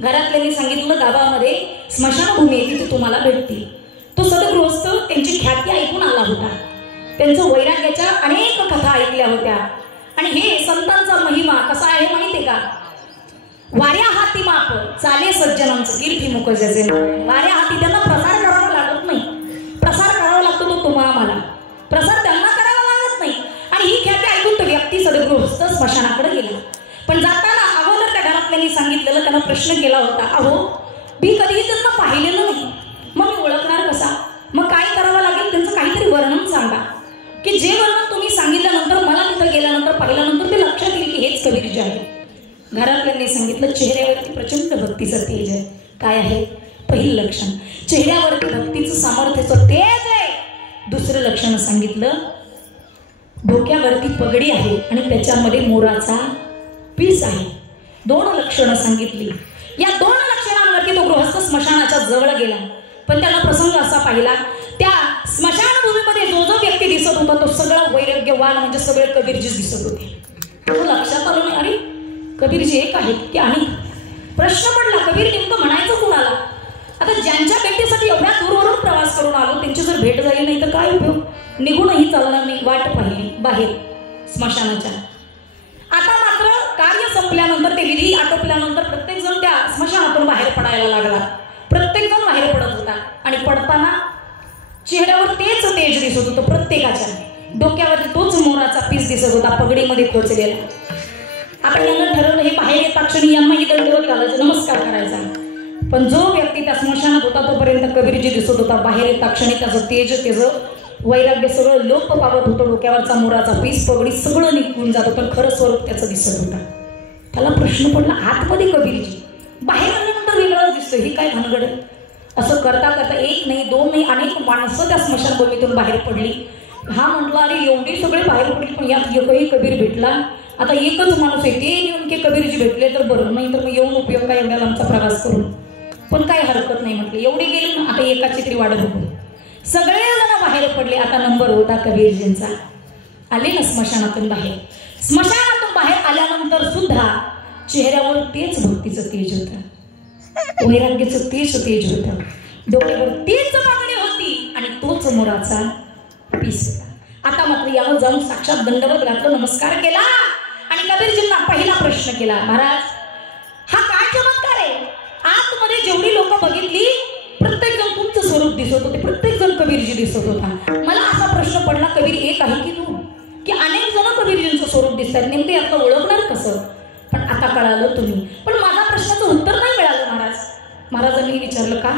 घरातल्यांनी सांगितलं गावामध्ये स्मशानभूमी आहे, तिथे तुम्हाला भेटतील. तो सदगृहस्थ त्यांची ख्याती ऐकून आला होता. त्यांचं वैराग्याच्या अनेक कथा ऐकल्या होत्या. आणि हे संतांचा महिमा कसा आहे माहितीये का? वाऱ्या हाती माप चाले सज्जनांचं कीर्ती मुखजाचे. वाऱ्या हाती त्यांना प्रसार करावा लागत नाही. प्रसार करावा लागतो तो तुम्हाला मला, प्रसार त्यांना करावा लागत नाही. आणि ही ख्याती ऐकून तो व्यक्ती सदगृहस्थ स्मशानाकडे गेला. पण जाताना अगोदर त्या घरातल्यांनी सांगितलेलं, त्यांना प्रश्न केला होता, अहो मी कधीही त्यांना पाहिलेलं नाही, मग मी ओळखणार कसा? मग काय करावं लागेल? त्यांचं काहीतरी वर्णन सांगा, की जे वर्णन तुम्ही सांगितल्यानंतर मला तिथं गेल्यानंतर पाहिल्यानंतर ते लक्षात येईल की हेच कबीरजी आहे. घरातल्यांनी सांगितलं, चेहऱ्यावरती प्रचंड भक्तीचं तेज आहे. काय आहे? पहिलं लक्षण चेहऱ्यावरती भक्तीचं सामर्थ्याचं तेज आहे. दुसरं लक्षण सांगितलं, डोक्यावरती पगडी आहे आणि त्याच्यामध्ये मोराचा पीस आहे. 2 लक्षणं सांगितली. या 2 लक्षणांवरती तो गृहस्थ स्मशानाच्या जवळ गेला. पण त्याला प्रसंग असा पाहिला, त्या स्मशानभूमीमध्ये जो जो व्यक्ती दिसत होता तो सगळा वैराग्यवान, म्हणजे सगळे कबीरजीच दिसत होते. लक्षात आलं नाही, अरे कबीरजी एक आहेत की अनेक? प्रश्न पडला, कबीर नेमकं म्हणायचं कुणाला? आता ज्यांच्या भेटीसाठी एवढ्या दूरवरून प्रवास करून आलो, त्यांची जर भेट झाली नाही तर काय उपयोग? निघूनही चालणार नाही. वाट पाहिली बाहेर स्मशानाच्या. आता मात्र कार्य संपल्यानंतर, ते विधी आटोपल्यानंतर प्रत्येक जण त्या स्मशानातून बाहेर पडायला लागला. प्रत्येक जण बाहेर पडत होता आणि पडताना चेहऱ्यावर तेच तेज दिसत होतं प्रत्येकाच्या. डोक्यावरती तोच मोराचा पीस दिसत होता, पगडीमध्ये खोचलेला. आपण यांना ठरवलं, हे बाहेर येता क्षणी यांनाही दंडवत घालायचं, नमस्कार करायचा. पण जो व्यक्ती त्या स्मशानात होता तोपर्यंत कबीरजी दिसत होता. बाहेर येता क्षणी त्याचं तेज, त्याचं वैराग्य सगळं लोप पावत होतं. डोक्यावरचा मोराचा पीस, पगडी सगळं निघून जात होतं. खरं स्वरूप त्याचं दिसत होतं. त्याला प्रश्न पडला, आतमध्ये कबीरजी, बाहेर आल्यानंतर वेगळंच दिसतं, ही काय भानगड? असं करता करता 1 नाही 2 नाही अनेक माणसं त्या स्मशानभूमीतून बाहेर पडली. हा म्हटला, अरे एवढी सगळे बाहेर पडली, पण यात एकही कबीर भेटला. आता एकच माणूस आहे, ते नेमके कबीरजी भेटले तर बरं, नाही तर मग येऊन उपयोग काय एवढ्या लांबचा प्रवास करून? पण काय हरकत नाही म्हटलं, एवढे गेले ना, आता एकाची तरी वाट बघू. सगळेजण बाहेर पडले. आता नंबर होता कबीरजींचा. आले ना स्मशानातून बाहेर. स्मशानातून बाहेर आल्यानंतर सुद्धा चेहऱ्यावर तेच भक्तीचं तेज होतं, वैराग्याचं तेज होतं. डोक्यावर तीच पगडी होती आणि तोच मोराचा पीस होता. आता मात्र यावर जाऊन साक्षात दंडवत घातलं, नमस्कार केला आणि कबीरजींना पहिला प्रश्न केला, महाराज हा काय चमत्कार आहे? आतमध्ये जेवढी लोक बघितली प्रत्येक जण तुमचं स्वरूप दिसत होते, प्रत्येक जण कबीरजी दिसत होता. मला असा प्रश्न पडला, कबीर एक आहे की 2? की अनेक जण कबीरजींचं स्वरूप दिसतात, नेमके यातलं ओळखणार कसं? पण आता कळालं तुम्ही. पण माझ्या प्रश्नाचं उत्तर नाही मिळालं महाराज. महाराजांनी विचारलं, का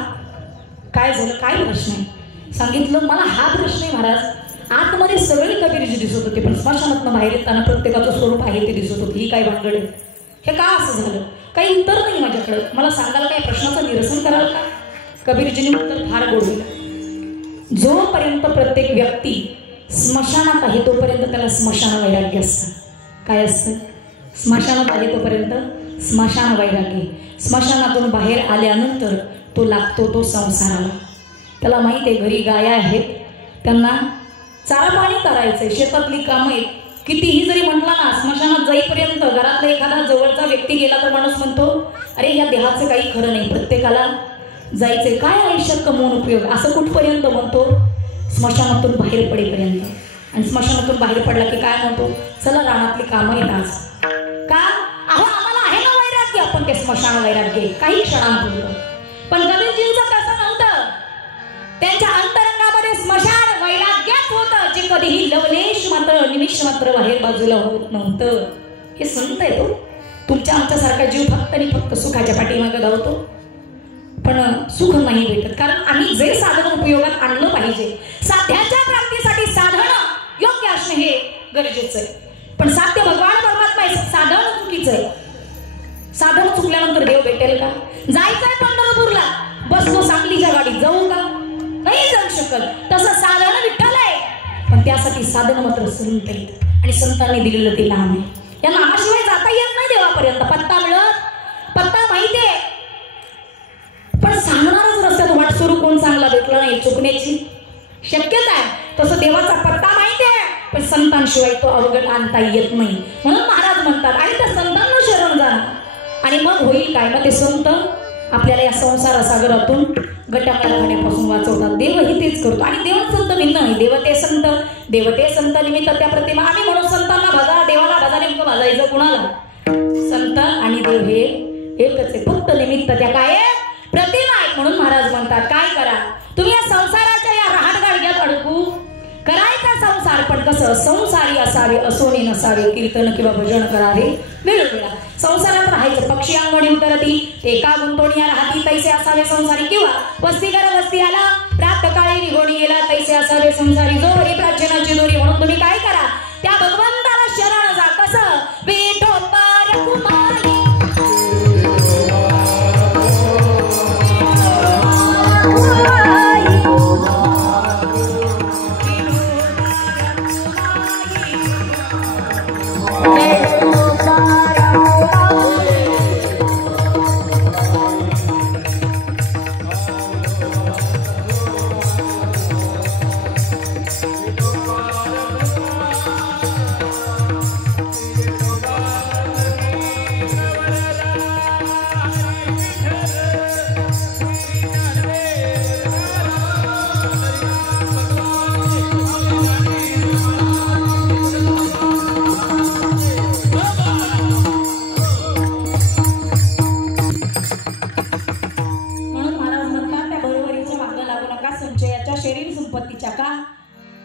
काय झालं, काय प्रश्न आहे? सांगितलं, मला हा प्रश्न आहे महाराज, आतमध्ये सगळे कबीरजी दिसत होते, पण स्मशानातनं बाहेर येताना प्रत्येकाचं स्वरूप आहे ते दिसत होते, ही काय भानगड आहे? हे का असं झालं? काही उत्तर नाही माझ्याकडे. मला सांगाल काय, प्रश्नाचं निरसन कराल का? कबीरजींनी उत्तर फार गोड दिलं. जोपर्यंत प्रत्येक व्यक्ती स्मशानात आहे तोपर्यंत त्याला स्मशान वैराग्य असतं. काय असतं? स्मशानात आहे तोपर्यंत स्मशान वैराग्य. स्मशानातून बाहेर आल्यानंतर तो लागतो तो संसाराला. त्याला माहित आहे घरी गाया आहेत, त्यांना चारा पाणी करायचंय, शेतातली कामं आहेत. कितीही जरी म्हटला ना, स्मशानात जाईपर्यंत घरातला एखादा जवळचा व्यक्ती गेला तर माणूस म्हणतो, अरे या देहाचं काही खरं नाही, प्रत्येकाला जायचंय, काय आयुष्यात कमवून उपयोग, असं कुठपर्यंत म्हणतो? स्मशानातून बाहेर पडेपर्यंत. आणि स्मशानातून बाहेर पडला की काय म्हणतो, चला रानातली कामं आहेत आज. का? अहो आम्हाला आहे ना वैराग्य, आपण ते स्मशान वैराग्य काही क्षणांपूर्वी. पण कबीरजींचं तसं नव्हतं. त्यांच्या मात्र निमिष मात्र बाहेर बाजूला होत नव्हतं. हे संत आहे तो. तुमच्या आमच्यासारखा जीव फक्त आणि फक्त सुखाच्या पाठीमागे धावतो, पण सुख नाही भेटत. कारण आम्ही जे साधन उपयोगात आणलं पाहिजे, साध्याच्या प्राप्तीसाठी साधन योग्य असणे हे गरजेचं आहे. पण साध्य भगवान परमात्मा आहे, साधन चुकीचं आहे. साधन चुकल्यानंतर देव भेटेल का? जायचंय पंढरपूरला, बसलो सांगलीच्या गाडीत, जाऊ का? नाही जाऊ शकत. तसं साधन विठ्ठल आहे, पण त्यासाठी साधन मात्र संत आहेत आणि संतांनी दिलेलं ते नाम आहे. या नामाशिवाय जाता येत नाही देवापर्यंत. पत्ता मिळत, पत्ता माहितीये, पण सांगणारच रस्त्यात वाट सुरू कोण चांगला भेटला नाही, चुकण्याची शक्यता आहे. तसं देवाचा पत्ता माहितीये, पण संतांशिवाय तो अवघड आणता येत नाही. म्हणून महाराज म्हणतात आणि त्या संतांना शरण जा आणि मग होईल काय? मग ते संत आपल्याला या संसार सागरातून गटांगळा खाण्यापासून वाचवतात. देवही तेच करतो आणि देव संत भिन्न आहे. देवते संत निमित्त त्या प्रतिमा. आम्ही म्हणून संतांना भजा, देवाला भजा. नेमकं भाजायचं कुणाला? संत आणि देव हे एकच आहे, फक्त निमित्त त्या काय प्रतिमा आहे. म्हणून महाराज म्हणतात काय करा तुम्ही या संसाराच्या या रहाटगाडग्यात अडकू, करायचा संसार, पण कसं? संसारी असावे, असोने नसावे, कीर्तन किंवा भजन करावे वेळोवेळा. संसारात राहायचं. पक्षी अंगणी उतरती एका गुंतोणीया राहती, तैसे असावे संसारी. किंवा वस्ती कर वस्ती आला, प्राप्त काळी निघोणी गेला, तैसे असावे संसारी. जो हरी प्राचीनाची दोरी. म्हणून तुम्ही काय करा? त्या भगवंताला शरण जा. कसं? विठोबा रखुमाई.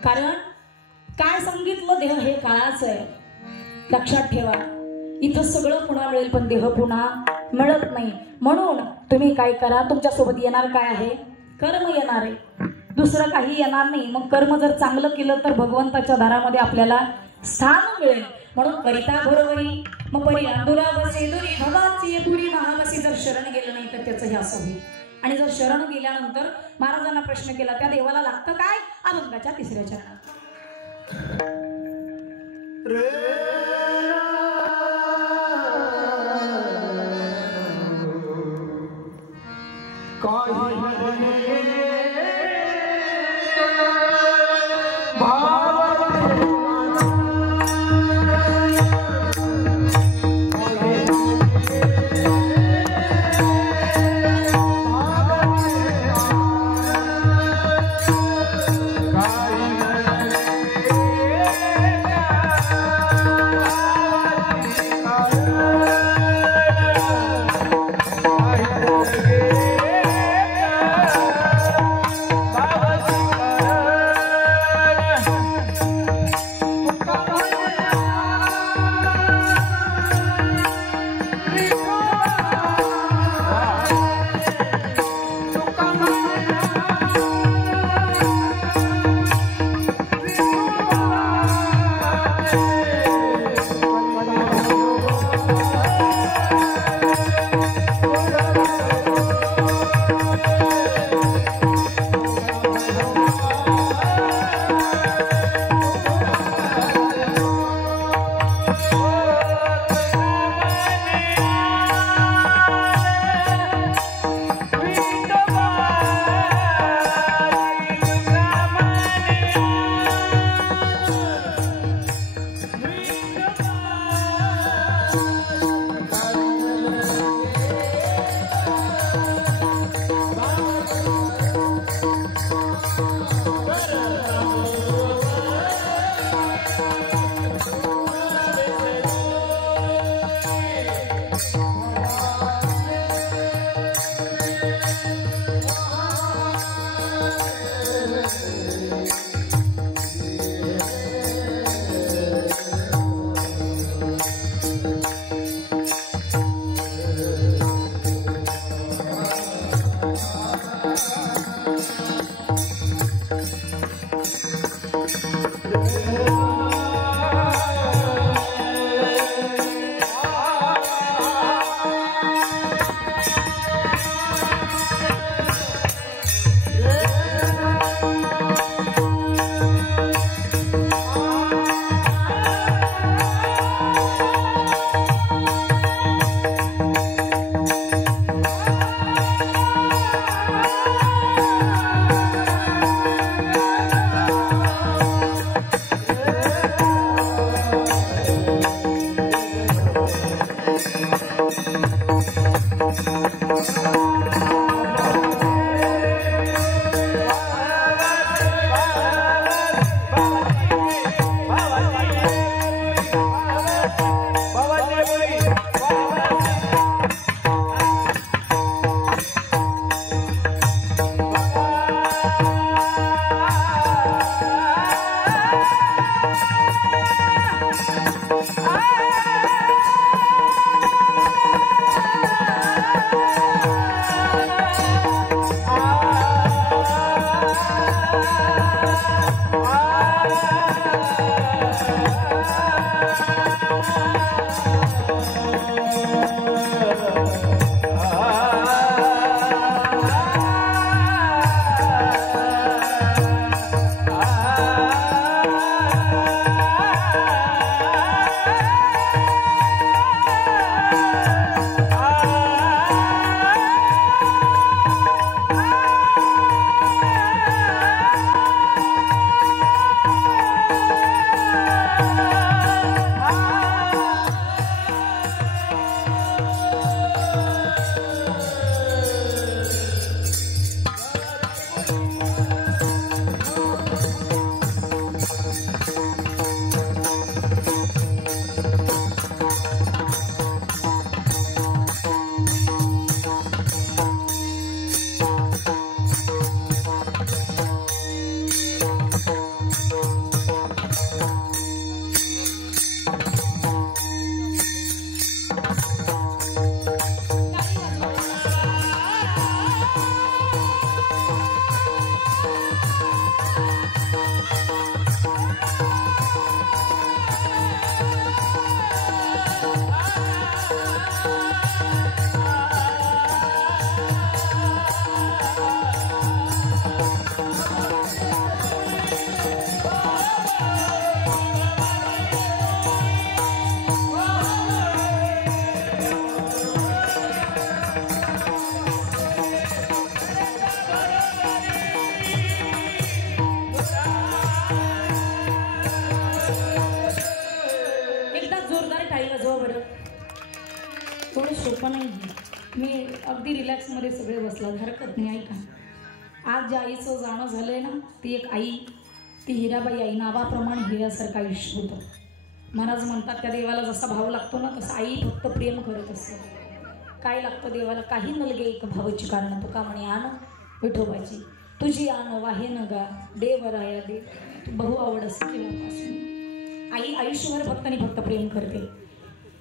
कारण काय सांगितलं? देह हे काळाचं आहे. लक्षात ठेवा. इथं सगळं पुन्हा मिळेल, पण देह पुन्हा मिळत नाही. म्हणून तुम्ही काय करा? तुमच्यासोबत येणार काय आहे? कर्म येणार आहे, दुसरं काही येणार नाही. मग कर्म जर चांगलं केलं तर भगवंताच्या दारामध्ये आपल्याला स्थान मिळेल. म्हणून करिता बरोबरी मग परी अंधुरा बसे दुरी भवाची पुरी महावसी. जर शरण गेलं नाही तर त्याचं हे असं होईल. आणि जर शरण गेल्यानंतर महाराजांना प्रश्न केला, त्या देवाला लागतं काय? अभंगाच्या 3ऱ्या चरणात. मध्ये सगळे बसलात, हरकत नाही. ऐका, आज ज्या आईचं जाणं झालंय ना, ती एक आई, ती हिराबाई आई. नावाप्रमाणे हिऱ्यासारखं आयुष्य होतं. महाराज म्हणतात त्या देवाला जसा भाव लागतो ना, तसं आई फक्त प्रेम करत असते. काय लागतं देवाला? काही नलगे एक भावाची कारण. तुका म्हणे आण विठोबाची, तुझी आण वाहे न गा देवराया दे, तू बहु आवड असते केव्हापासून. आई आयुष्यभर फक्त आणि फक्त प्रेम करते.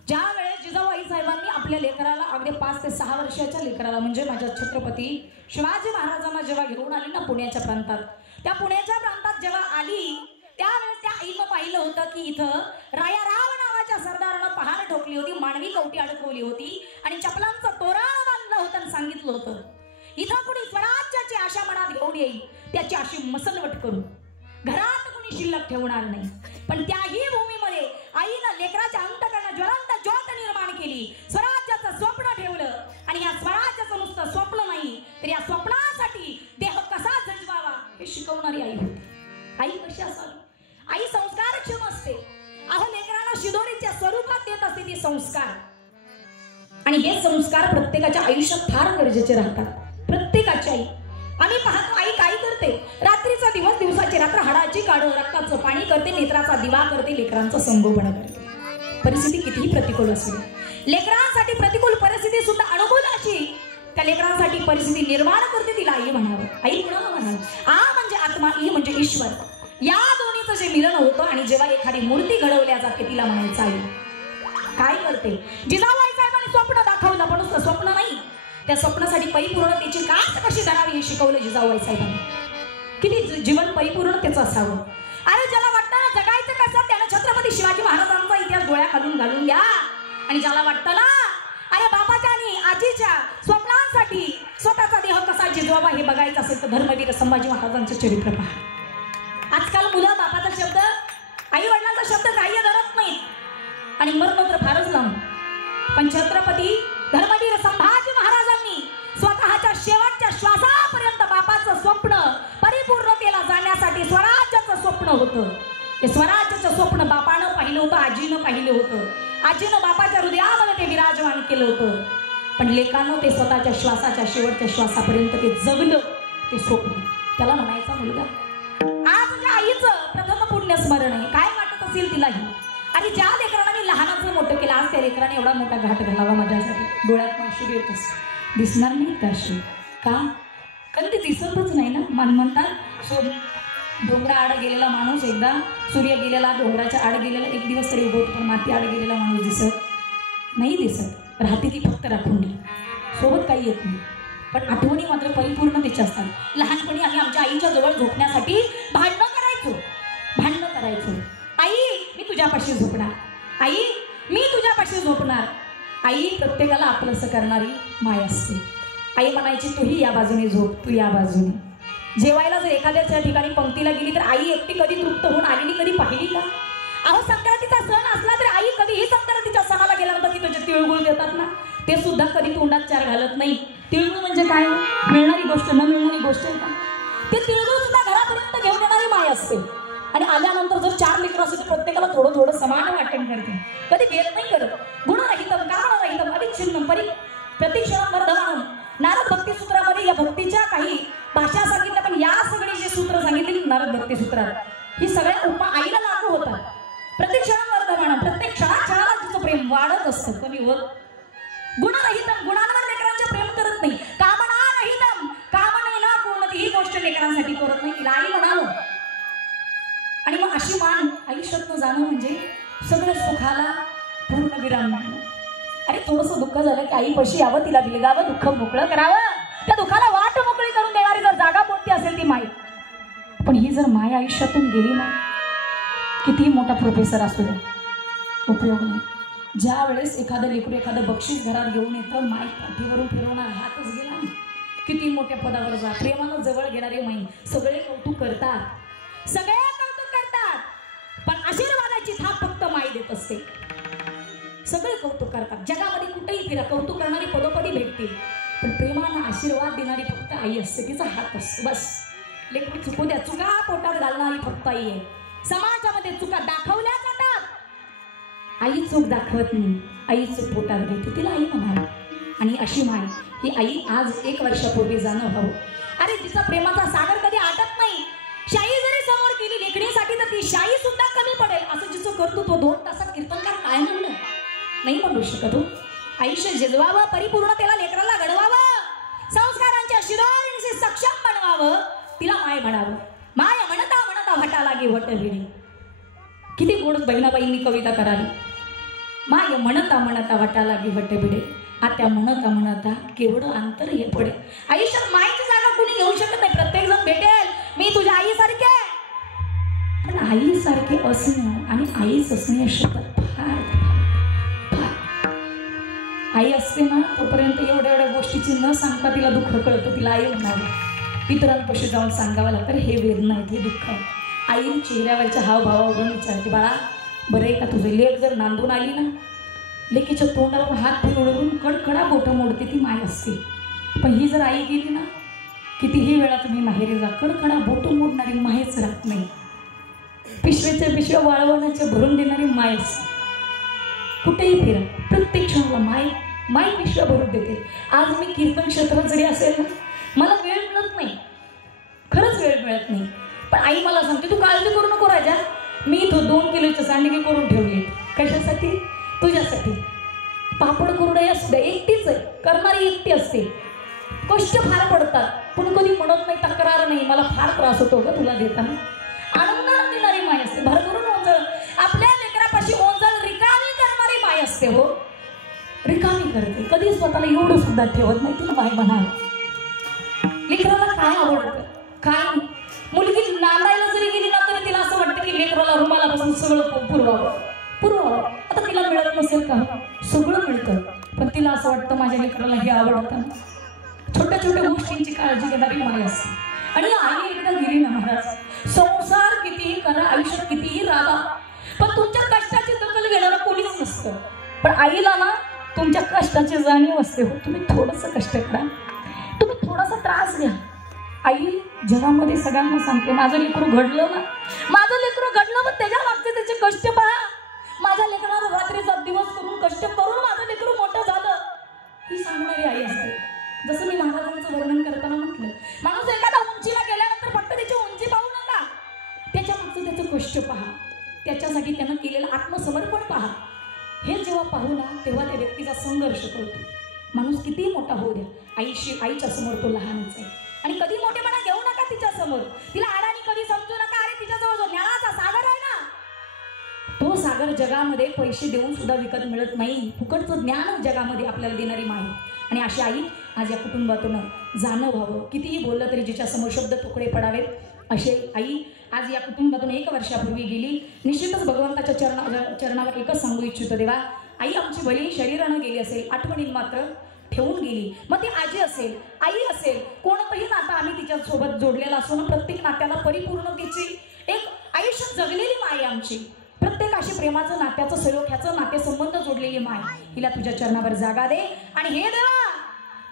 ज्या वेळेस जिजाऊ साहेबांनी आपल्या लेकराला, अगदी 5 ते 6 वर्षाच्या लेकराला, म्हणजे माझ्या छत्रपती शिवाजी महाराजांना जेव्हा घेऊन आली ना पुण्याच्या प्रांतात, त्या पुण्याच्या प्रांतात जेव्हा आली त्यावेळेस त्या आईनं पाहिलं होतं की इथं राया राव नावाच्या सरदारानं पहाड ठोकली होती, मानवी कवटी अडकवली होती आणि चपलांचं तोरण बांधलं होतं आणि सांगितलं होतं इथं कुणी स्वराज्याची आशा मनात घेऊन येईल त्याची अशी मसलवट करू, घरात कुणी शिल्लक ठेवणार नाही. पण त्याही भूमीमध्ये आईनं लेकराच्या अंतकरणात ज्वलंत ज्योत निर्माण केली, स्वराज्याचं स्वप्न ठेवलं आणि या स्वराज्याचं नुसतं स्वप्न नाही तर या स्वप्नासाठी देह कसा झंजवावा हे शिकवणारी आई होती. आई कशी असावी? आई संस्कारक्षम असते. अहो, लेकरांना शिदोरीच्या स्वरूपात देत असते ती संस्कार, आणि हे संस्कार प्रत्येकाच्या आयुष्यात फार गरजेचे राहतात. प्रत्येकाची आई, आम्ही पाहतो आई काय करते, रात्रीचा दिवस, दिवसाची रात्र, हाडाची काढ, रक्ताचं पाणी करते, नेत्राचा दिवा करते, लेकरांचं संगोपन करते. परिस्थिती कितीही प्रतिकूल असेल, लेकरांसाठी प्रतिकूल परिस्थिती सुद्धा अनुकूल अशी त्या लेकरांसाठी परिस्थिती निर्माण करते. तिला आई म्हणावं. आई कुणाला म्हणावं? आ म्हणजे आत्मा, ई म्हणजे ईश्वर. या दोन्हीचं जे मिलन होतं आणि जेव्हा एखादी मूर्ती घडवल्या जाते तिला म्हणायचं आई. काय करते? जिजाऊ साहेबांनी स्वप्न दाखवलं, पण नुसतं स्वप्न नाही, त्या स्वप्नासाठी परिपूर्णतेची कास कशी धरावी हे शिकवलं जिजाऊ साहेबांनी. किती जीवन परिपूर्णतेचं असावं. अरे ज्याला वाटतं जगायचं कसं, त्यानं छत्रपती शिवाजी महाराजांचा इतिहास डोळ्या घालून घ्या. आणि ज्याला वाटतं ना अरे बापाच्या आणि आजीच्या स्वप्नांसाठी स्वतःचा देह कसा जिजवावा हे बघायचं असेल तर धर्मवीर संभाजी महाराजांचं चरित्र पहा. आजकाल मुलं बापाचा शब्द, आई वडिलांचा शब्द ग्राह्य धरत नाही आणि मरण तर फारच लांब. पण छत्रपती धर्मवीर संभाजी महाराजांनी स्वतःच्या शेवटच्या श्वासापर्यंत बापाचं स्वप्न परिपूर्णतेला जाण्यासाठी स्वराज्याचं स्वप्न होतं. ते स्वराज्याचं स्वप्न बापानं पाहिलं होतं, आजीनं पाहिलं होतं. आजीनं बापाच्या हृदयामध्ये ते विराजमान केलं होतं. पण लेकानं ते स्वतःच्या श्वासाच्या शेवटच्या श्वासापर्यंत ते जगलं ते स्वप्न. त्याला म्हणायचा मुलगा. आज तुझ्या आईचं प्रथम पुण्य स्मरण आहे. काय वाटत असेल तिलाही? आणि ज्या लेकरांना मी लहानाचं मोठं केलं, आज त्या लेकराने एवढा मोठा घाट घालावा माझ्यासाठी. डोळ्यात अश्रू येत असत, दिसणार नाही त्या अश्रू. का? कारण ते दिसतच नाही ना. म्हणतात डोंगरा आड गेलेला माणूस, एकदा सूर्य गेलेला, डोंगराच्या आड गेलेला एक दिवस तरी उगवतो, पण माती आड गेलेला माणूस दिसत नाही. दिसत राहते ती फक्त राखून, सोबत काही येत नाही. पण आठवणी मात्र परिपूर्णतेच्या असतात. लहानपणी आम्ही आमच्या आईच्या जवळ झोपण्यासाठी भांडणं करायचो. आई मी तुझ्यापाशी झोपणार, आई मी तुझ्यापाशी झोपणार. आई प्रत्येकाला आपलंसं करणारी माय असते. आई म्हणायची तूही या बाजूने झोप, तू या बाजूने. जेवायला जर एखाद्याच्या ठिकाणी पंक्तीला गेली तर आई एकटी कधी तृप्त होऊन आलेली कधी पाहिली का? अहो, संक्रांतीचा सण असला तरी आई कधीही संक्रांतीच्या सणाला गेल्यानंतर ती तुझे तिळगुळ देतात ना, ते सुद्धा कधी तोंडात चार घालत नाही. तिळगुळ म्हणजे काय? मिळणारी गोष्ट, न मिळणारी गोष्ट आहे का? ते तिळगुळ सुद्धा घरापर्यंत घेऊन येणारी माय असते. आणि आल्यानंतर जर 4 लेकरं असेल तर प्रत्येकाला थोडं थोडं समान वाटण करते. कधी भेद नाही करत. गुणरहितम कामरहितम अतिच्छिन्नम प्रतिक्षणम वर्धमानम. नारद भक्ती सूत्रामध्ये या भक्तीच्या काही भाषा सांगितल्या, पण या सगळी जे सूत्र सांगितली नारद भक्ती सूत्रात ही सगळ्या उपमा आईला लागू होतात. प्रतिक्षणम वर्धमानम, प्रत्येक क्षणाला तिचं प्रेम वाढत असतं, कमी होत. गुणरहितम, गुणांवर लेकरांचे प्रेम करत नाही. कामनारहितम, कामनेना कोणतीही गोष्ट लेकरांसाठी करत नाही. तिला आई म्हणावं. आणि मग अशी मान आयुष्यातनं जाणं म्हणजे सगळं सुखाला पूर्ण विराम मिळणं. अरे थोडंसं दुःख झालं की आई पशी यावं, तिला बिलगावं, दुःख मोकळं करावं. त्या दुःखाला वाट मोकळी करून देणारी जर जागा कोणती असेल ती माय. पण ही जर माय आयुष्यातून गेली ना, कितीही मोठा प्रोफेसर असू द्या, उपयोग नाही. ज्या वेळेस एखादं लेकरू एखादं बक्षीस घरात घेऊन येतं, माय पाठीवरून फिरवणार, हातच गेला ना, किती मोठ्या पदावर जा. प्रेमानं जवळ घेणारे माई सगळे कौतुक करतात, सगळे कौतुक करतात, पण आशीर्वादाची थाप फक्त माई देत असते. सगळे कौतुक करतात. जगामध्ये कुठेही फिरा, कौतुक करणारी पदोपदी भेटतील, पण प्रेमानं आशीर्वाद देणारी फक्त आई असते. तिचा हात असतो बस. लेकरू चुकू द्या, चुका पोटात घालणारी फक्त आई आहे. समाजामध्ये चुका दाखवल्या जातात, आई चूक दाखवत नाही, आई चूक पोटात घेते. तिला आई म्हणाली. आणि अशी माय ही आई आज 1 वर्षापूर्वी जाणं व्हावं. अरे तिचा प्रेमाचा सागर कधी आटत नाही. शाई जरी समोर केली लेखणीसाठी तर ती शाई सुद्धा कमी पडेल. असं जिचं कर्तृत्व 2 तासात कीर्तनकार काय म्हणलं नाही म्हणू शकत. आयुष्य जिजवावं, परिपूर्णतेला लेकराला घडवावं, संस्कारांच्या शिरोळींशी सक्षम बनवावं, तिला माय म्हणावं. माय म्हणता म्हणता वटा लागे वटविडी. किती गोड बहिणाबाईंनी कविता करावी. माय म्हणता म्हणता वटा लागे वटविडे, आत्या म्हणता म्हणता केवढं अंतर हे पडे. आयुष्यात मायची जागा कुणी घेऊ शकत नाही. प्रत्येक जण भेटेल मी तुझ्या आईसारखे, पण आईसारखे असणं आणि आईच असणे शब्दात फार आई असते ना तोपर्यंत एवढ्या एवढ्या गोष्टीची न सांगता तिला दुःख कळतं. तिला आई म्हणावं, इतरांपाशी जाऊन सांगावं लागतं हे वेदना आहे, हे दुःख आहे. आई चेहऱ्यावरच्या हावभावावरून विचारते, बाळा बरं आहे का तुझं? लेक जर नांदून आली ना, लेकीच्या तोंडावर हात फिरवून कडकडा बोटं मोडते ती माय असते. पण ही जर आई गेली ना, कितीही वेळा तुम्ही माहेरी जा, कडकडा बोटं मोडणारी मायच राहत नाही. पिशव्या वाळवण्याच्या भरून देणारी माय असते. कुठेही फिरा, प्रत्येक क्षणाला माय पिशव्या भरून देते. आज मी कीर्तन क्षेत्रात जरी असेल ना, मला वेळ मिळत नाही, खरंच वेळ मिळत नाही. पण आई मला सांगते तू काळजी करू नको राजा, मी इथं 2 किलोचे सांडगे करून ठेवले. कशासाठी? तुझ्यासाठी. पापड कुरडया सुद्धा एकटीच आहे, करणारी एकटी असते. कष्ट फार पडतात पण कधी म्हणत नाही, तक्रार नाही, मला फार त्रास होतो ग तुला देताना. आनंदात देणारी माय असते. भरभरून ओंजळ आपल्या लेकरापाशी ओंजळ रिकामी करणारी माय असते. हो, रिकामी करते, कधी स्वतःला एवढं सुद्धा ठेवत नाही. तिला माय म्हणाल. लेकराला काय आवडतं काय? मुलगी नांदायला जरी गेली ना तरी तिला असं वाटतं की लेकराला रुमालापासून सगळं पुरवावं. आता तिला मिळत नसेल का? सगळं मिळतं, पण तिला असं वाटतं माझ्या लेकराला हे आवडतं. छोट्या छोट्या गोष्टींची काळजी घेणारी माय असते. आणि आई एकदा गेली ना महाराज, संसार कितीही करा, आयुष्यात कितीही राहा, पण तुमच्या कष्टाची दखल घेणारं कोणीच नसतं. पण आईला ना तुमच्या कष्टाची जाणीव असते. हो, तुम्ही थोडंसं कष्ट करा, तुम्ही थोडासा त्रास घ्या. आई जगामध्ये सगळ्यांना सांगते, माझं लेकरू घडलं ना, माझं लेकरू घडलं, पण त्याच्या मागचे त्याचे कष्ट पहा. माझ्या लेकराला रात्रीचा दिवस करून कष्ट करून माझं लेकरू मोठं झालं, ही सांगणारी आई असते. जसं मी महाराजांचं वर्णन करताना म्हटलं, माणूस एखादा उंचीला गेल्यानंतर फक्त त्याची उंची पाहू नका, त्याच्या मागचं त्याचं कष्ट पहा, त्याच्यासाठी त्यानं केलेलं आत्मसमर्पण पहा. हे जेव्हा पाहू ना तेव्हा त्या व्यक्तीचा संघर्ष कळतो. माणूस कितीही मोठा होऊ द्या, आईच्या समोर तो लहानच आहे. आणि कधी मोठेपणा घेऊ नका तिच्या समोर, तिला अडाणी कधी समजू नका. अरे तिच्याजवळ जो ज्ञानाचा सागर आहे ना, तो सागर जगामध्ये पैसे देऊन सुद्धा विकत मिळत नाही. फुकटचं ज्ञान जगामध्ये आपल्याला देणारी माय. आणि अशी आई आज या कुटुंबातून जाणं व्हावं. कितीही बोललं तरी जिच्या समोर शब्द तुकडे पडावेत, अशी आई आज या कुटुंबातून 1 वर्षापूर्वी गेली. निश्चितच भगवंताच्या चरणावर एकच सांगू इच्छितो, देवा आई आमची भली शरीरानं गेली असेल, आठवणीत मात्र ठेवून गेली. मग ती आजी असेल, आई असेल, कोणतंही नातं आम्ही तिच्यासोबत जोडलेलं असो ना, प्रत्येक नात्याला परिपूर्णतेची एक आयुष्य जगलेली माय आमची. प्रत्येक अशी प्रेमाचं, नात्याचं, सलोख्याचं नातेसंबंध जोडलेली माय, हिला तुझ्या चरणावर जागा दे. आणि हे देवा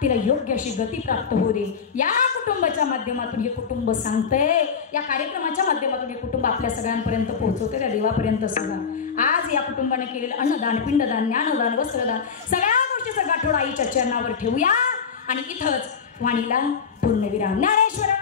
तिला योग्य अशी गती प्राप्त होऊ दे. या कुटुंबाच्या माध्यमातून हे कुटुंब सांगतंय, या कार्यक्रमाच्या माध्यमातून हे कुटुंब आपल्या सगळ्यांपर्यंत पोहोचवते, त्या देवापर्यंत सुद्धा. आज या कुटुंबाने केलेलं अन्नदान, पिंडदान, ज्ञानदान, वस्त्रदान, सगळ्या गोष्टीचा गाठोडा आईच्या चरणावर ठेवूया. आणि इथंच वाणीला पूर्णविराम. ज्ञानेश्वर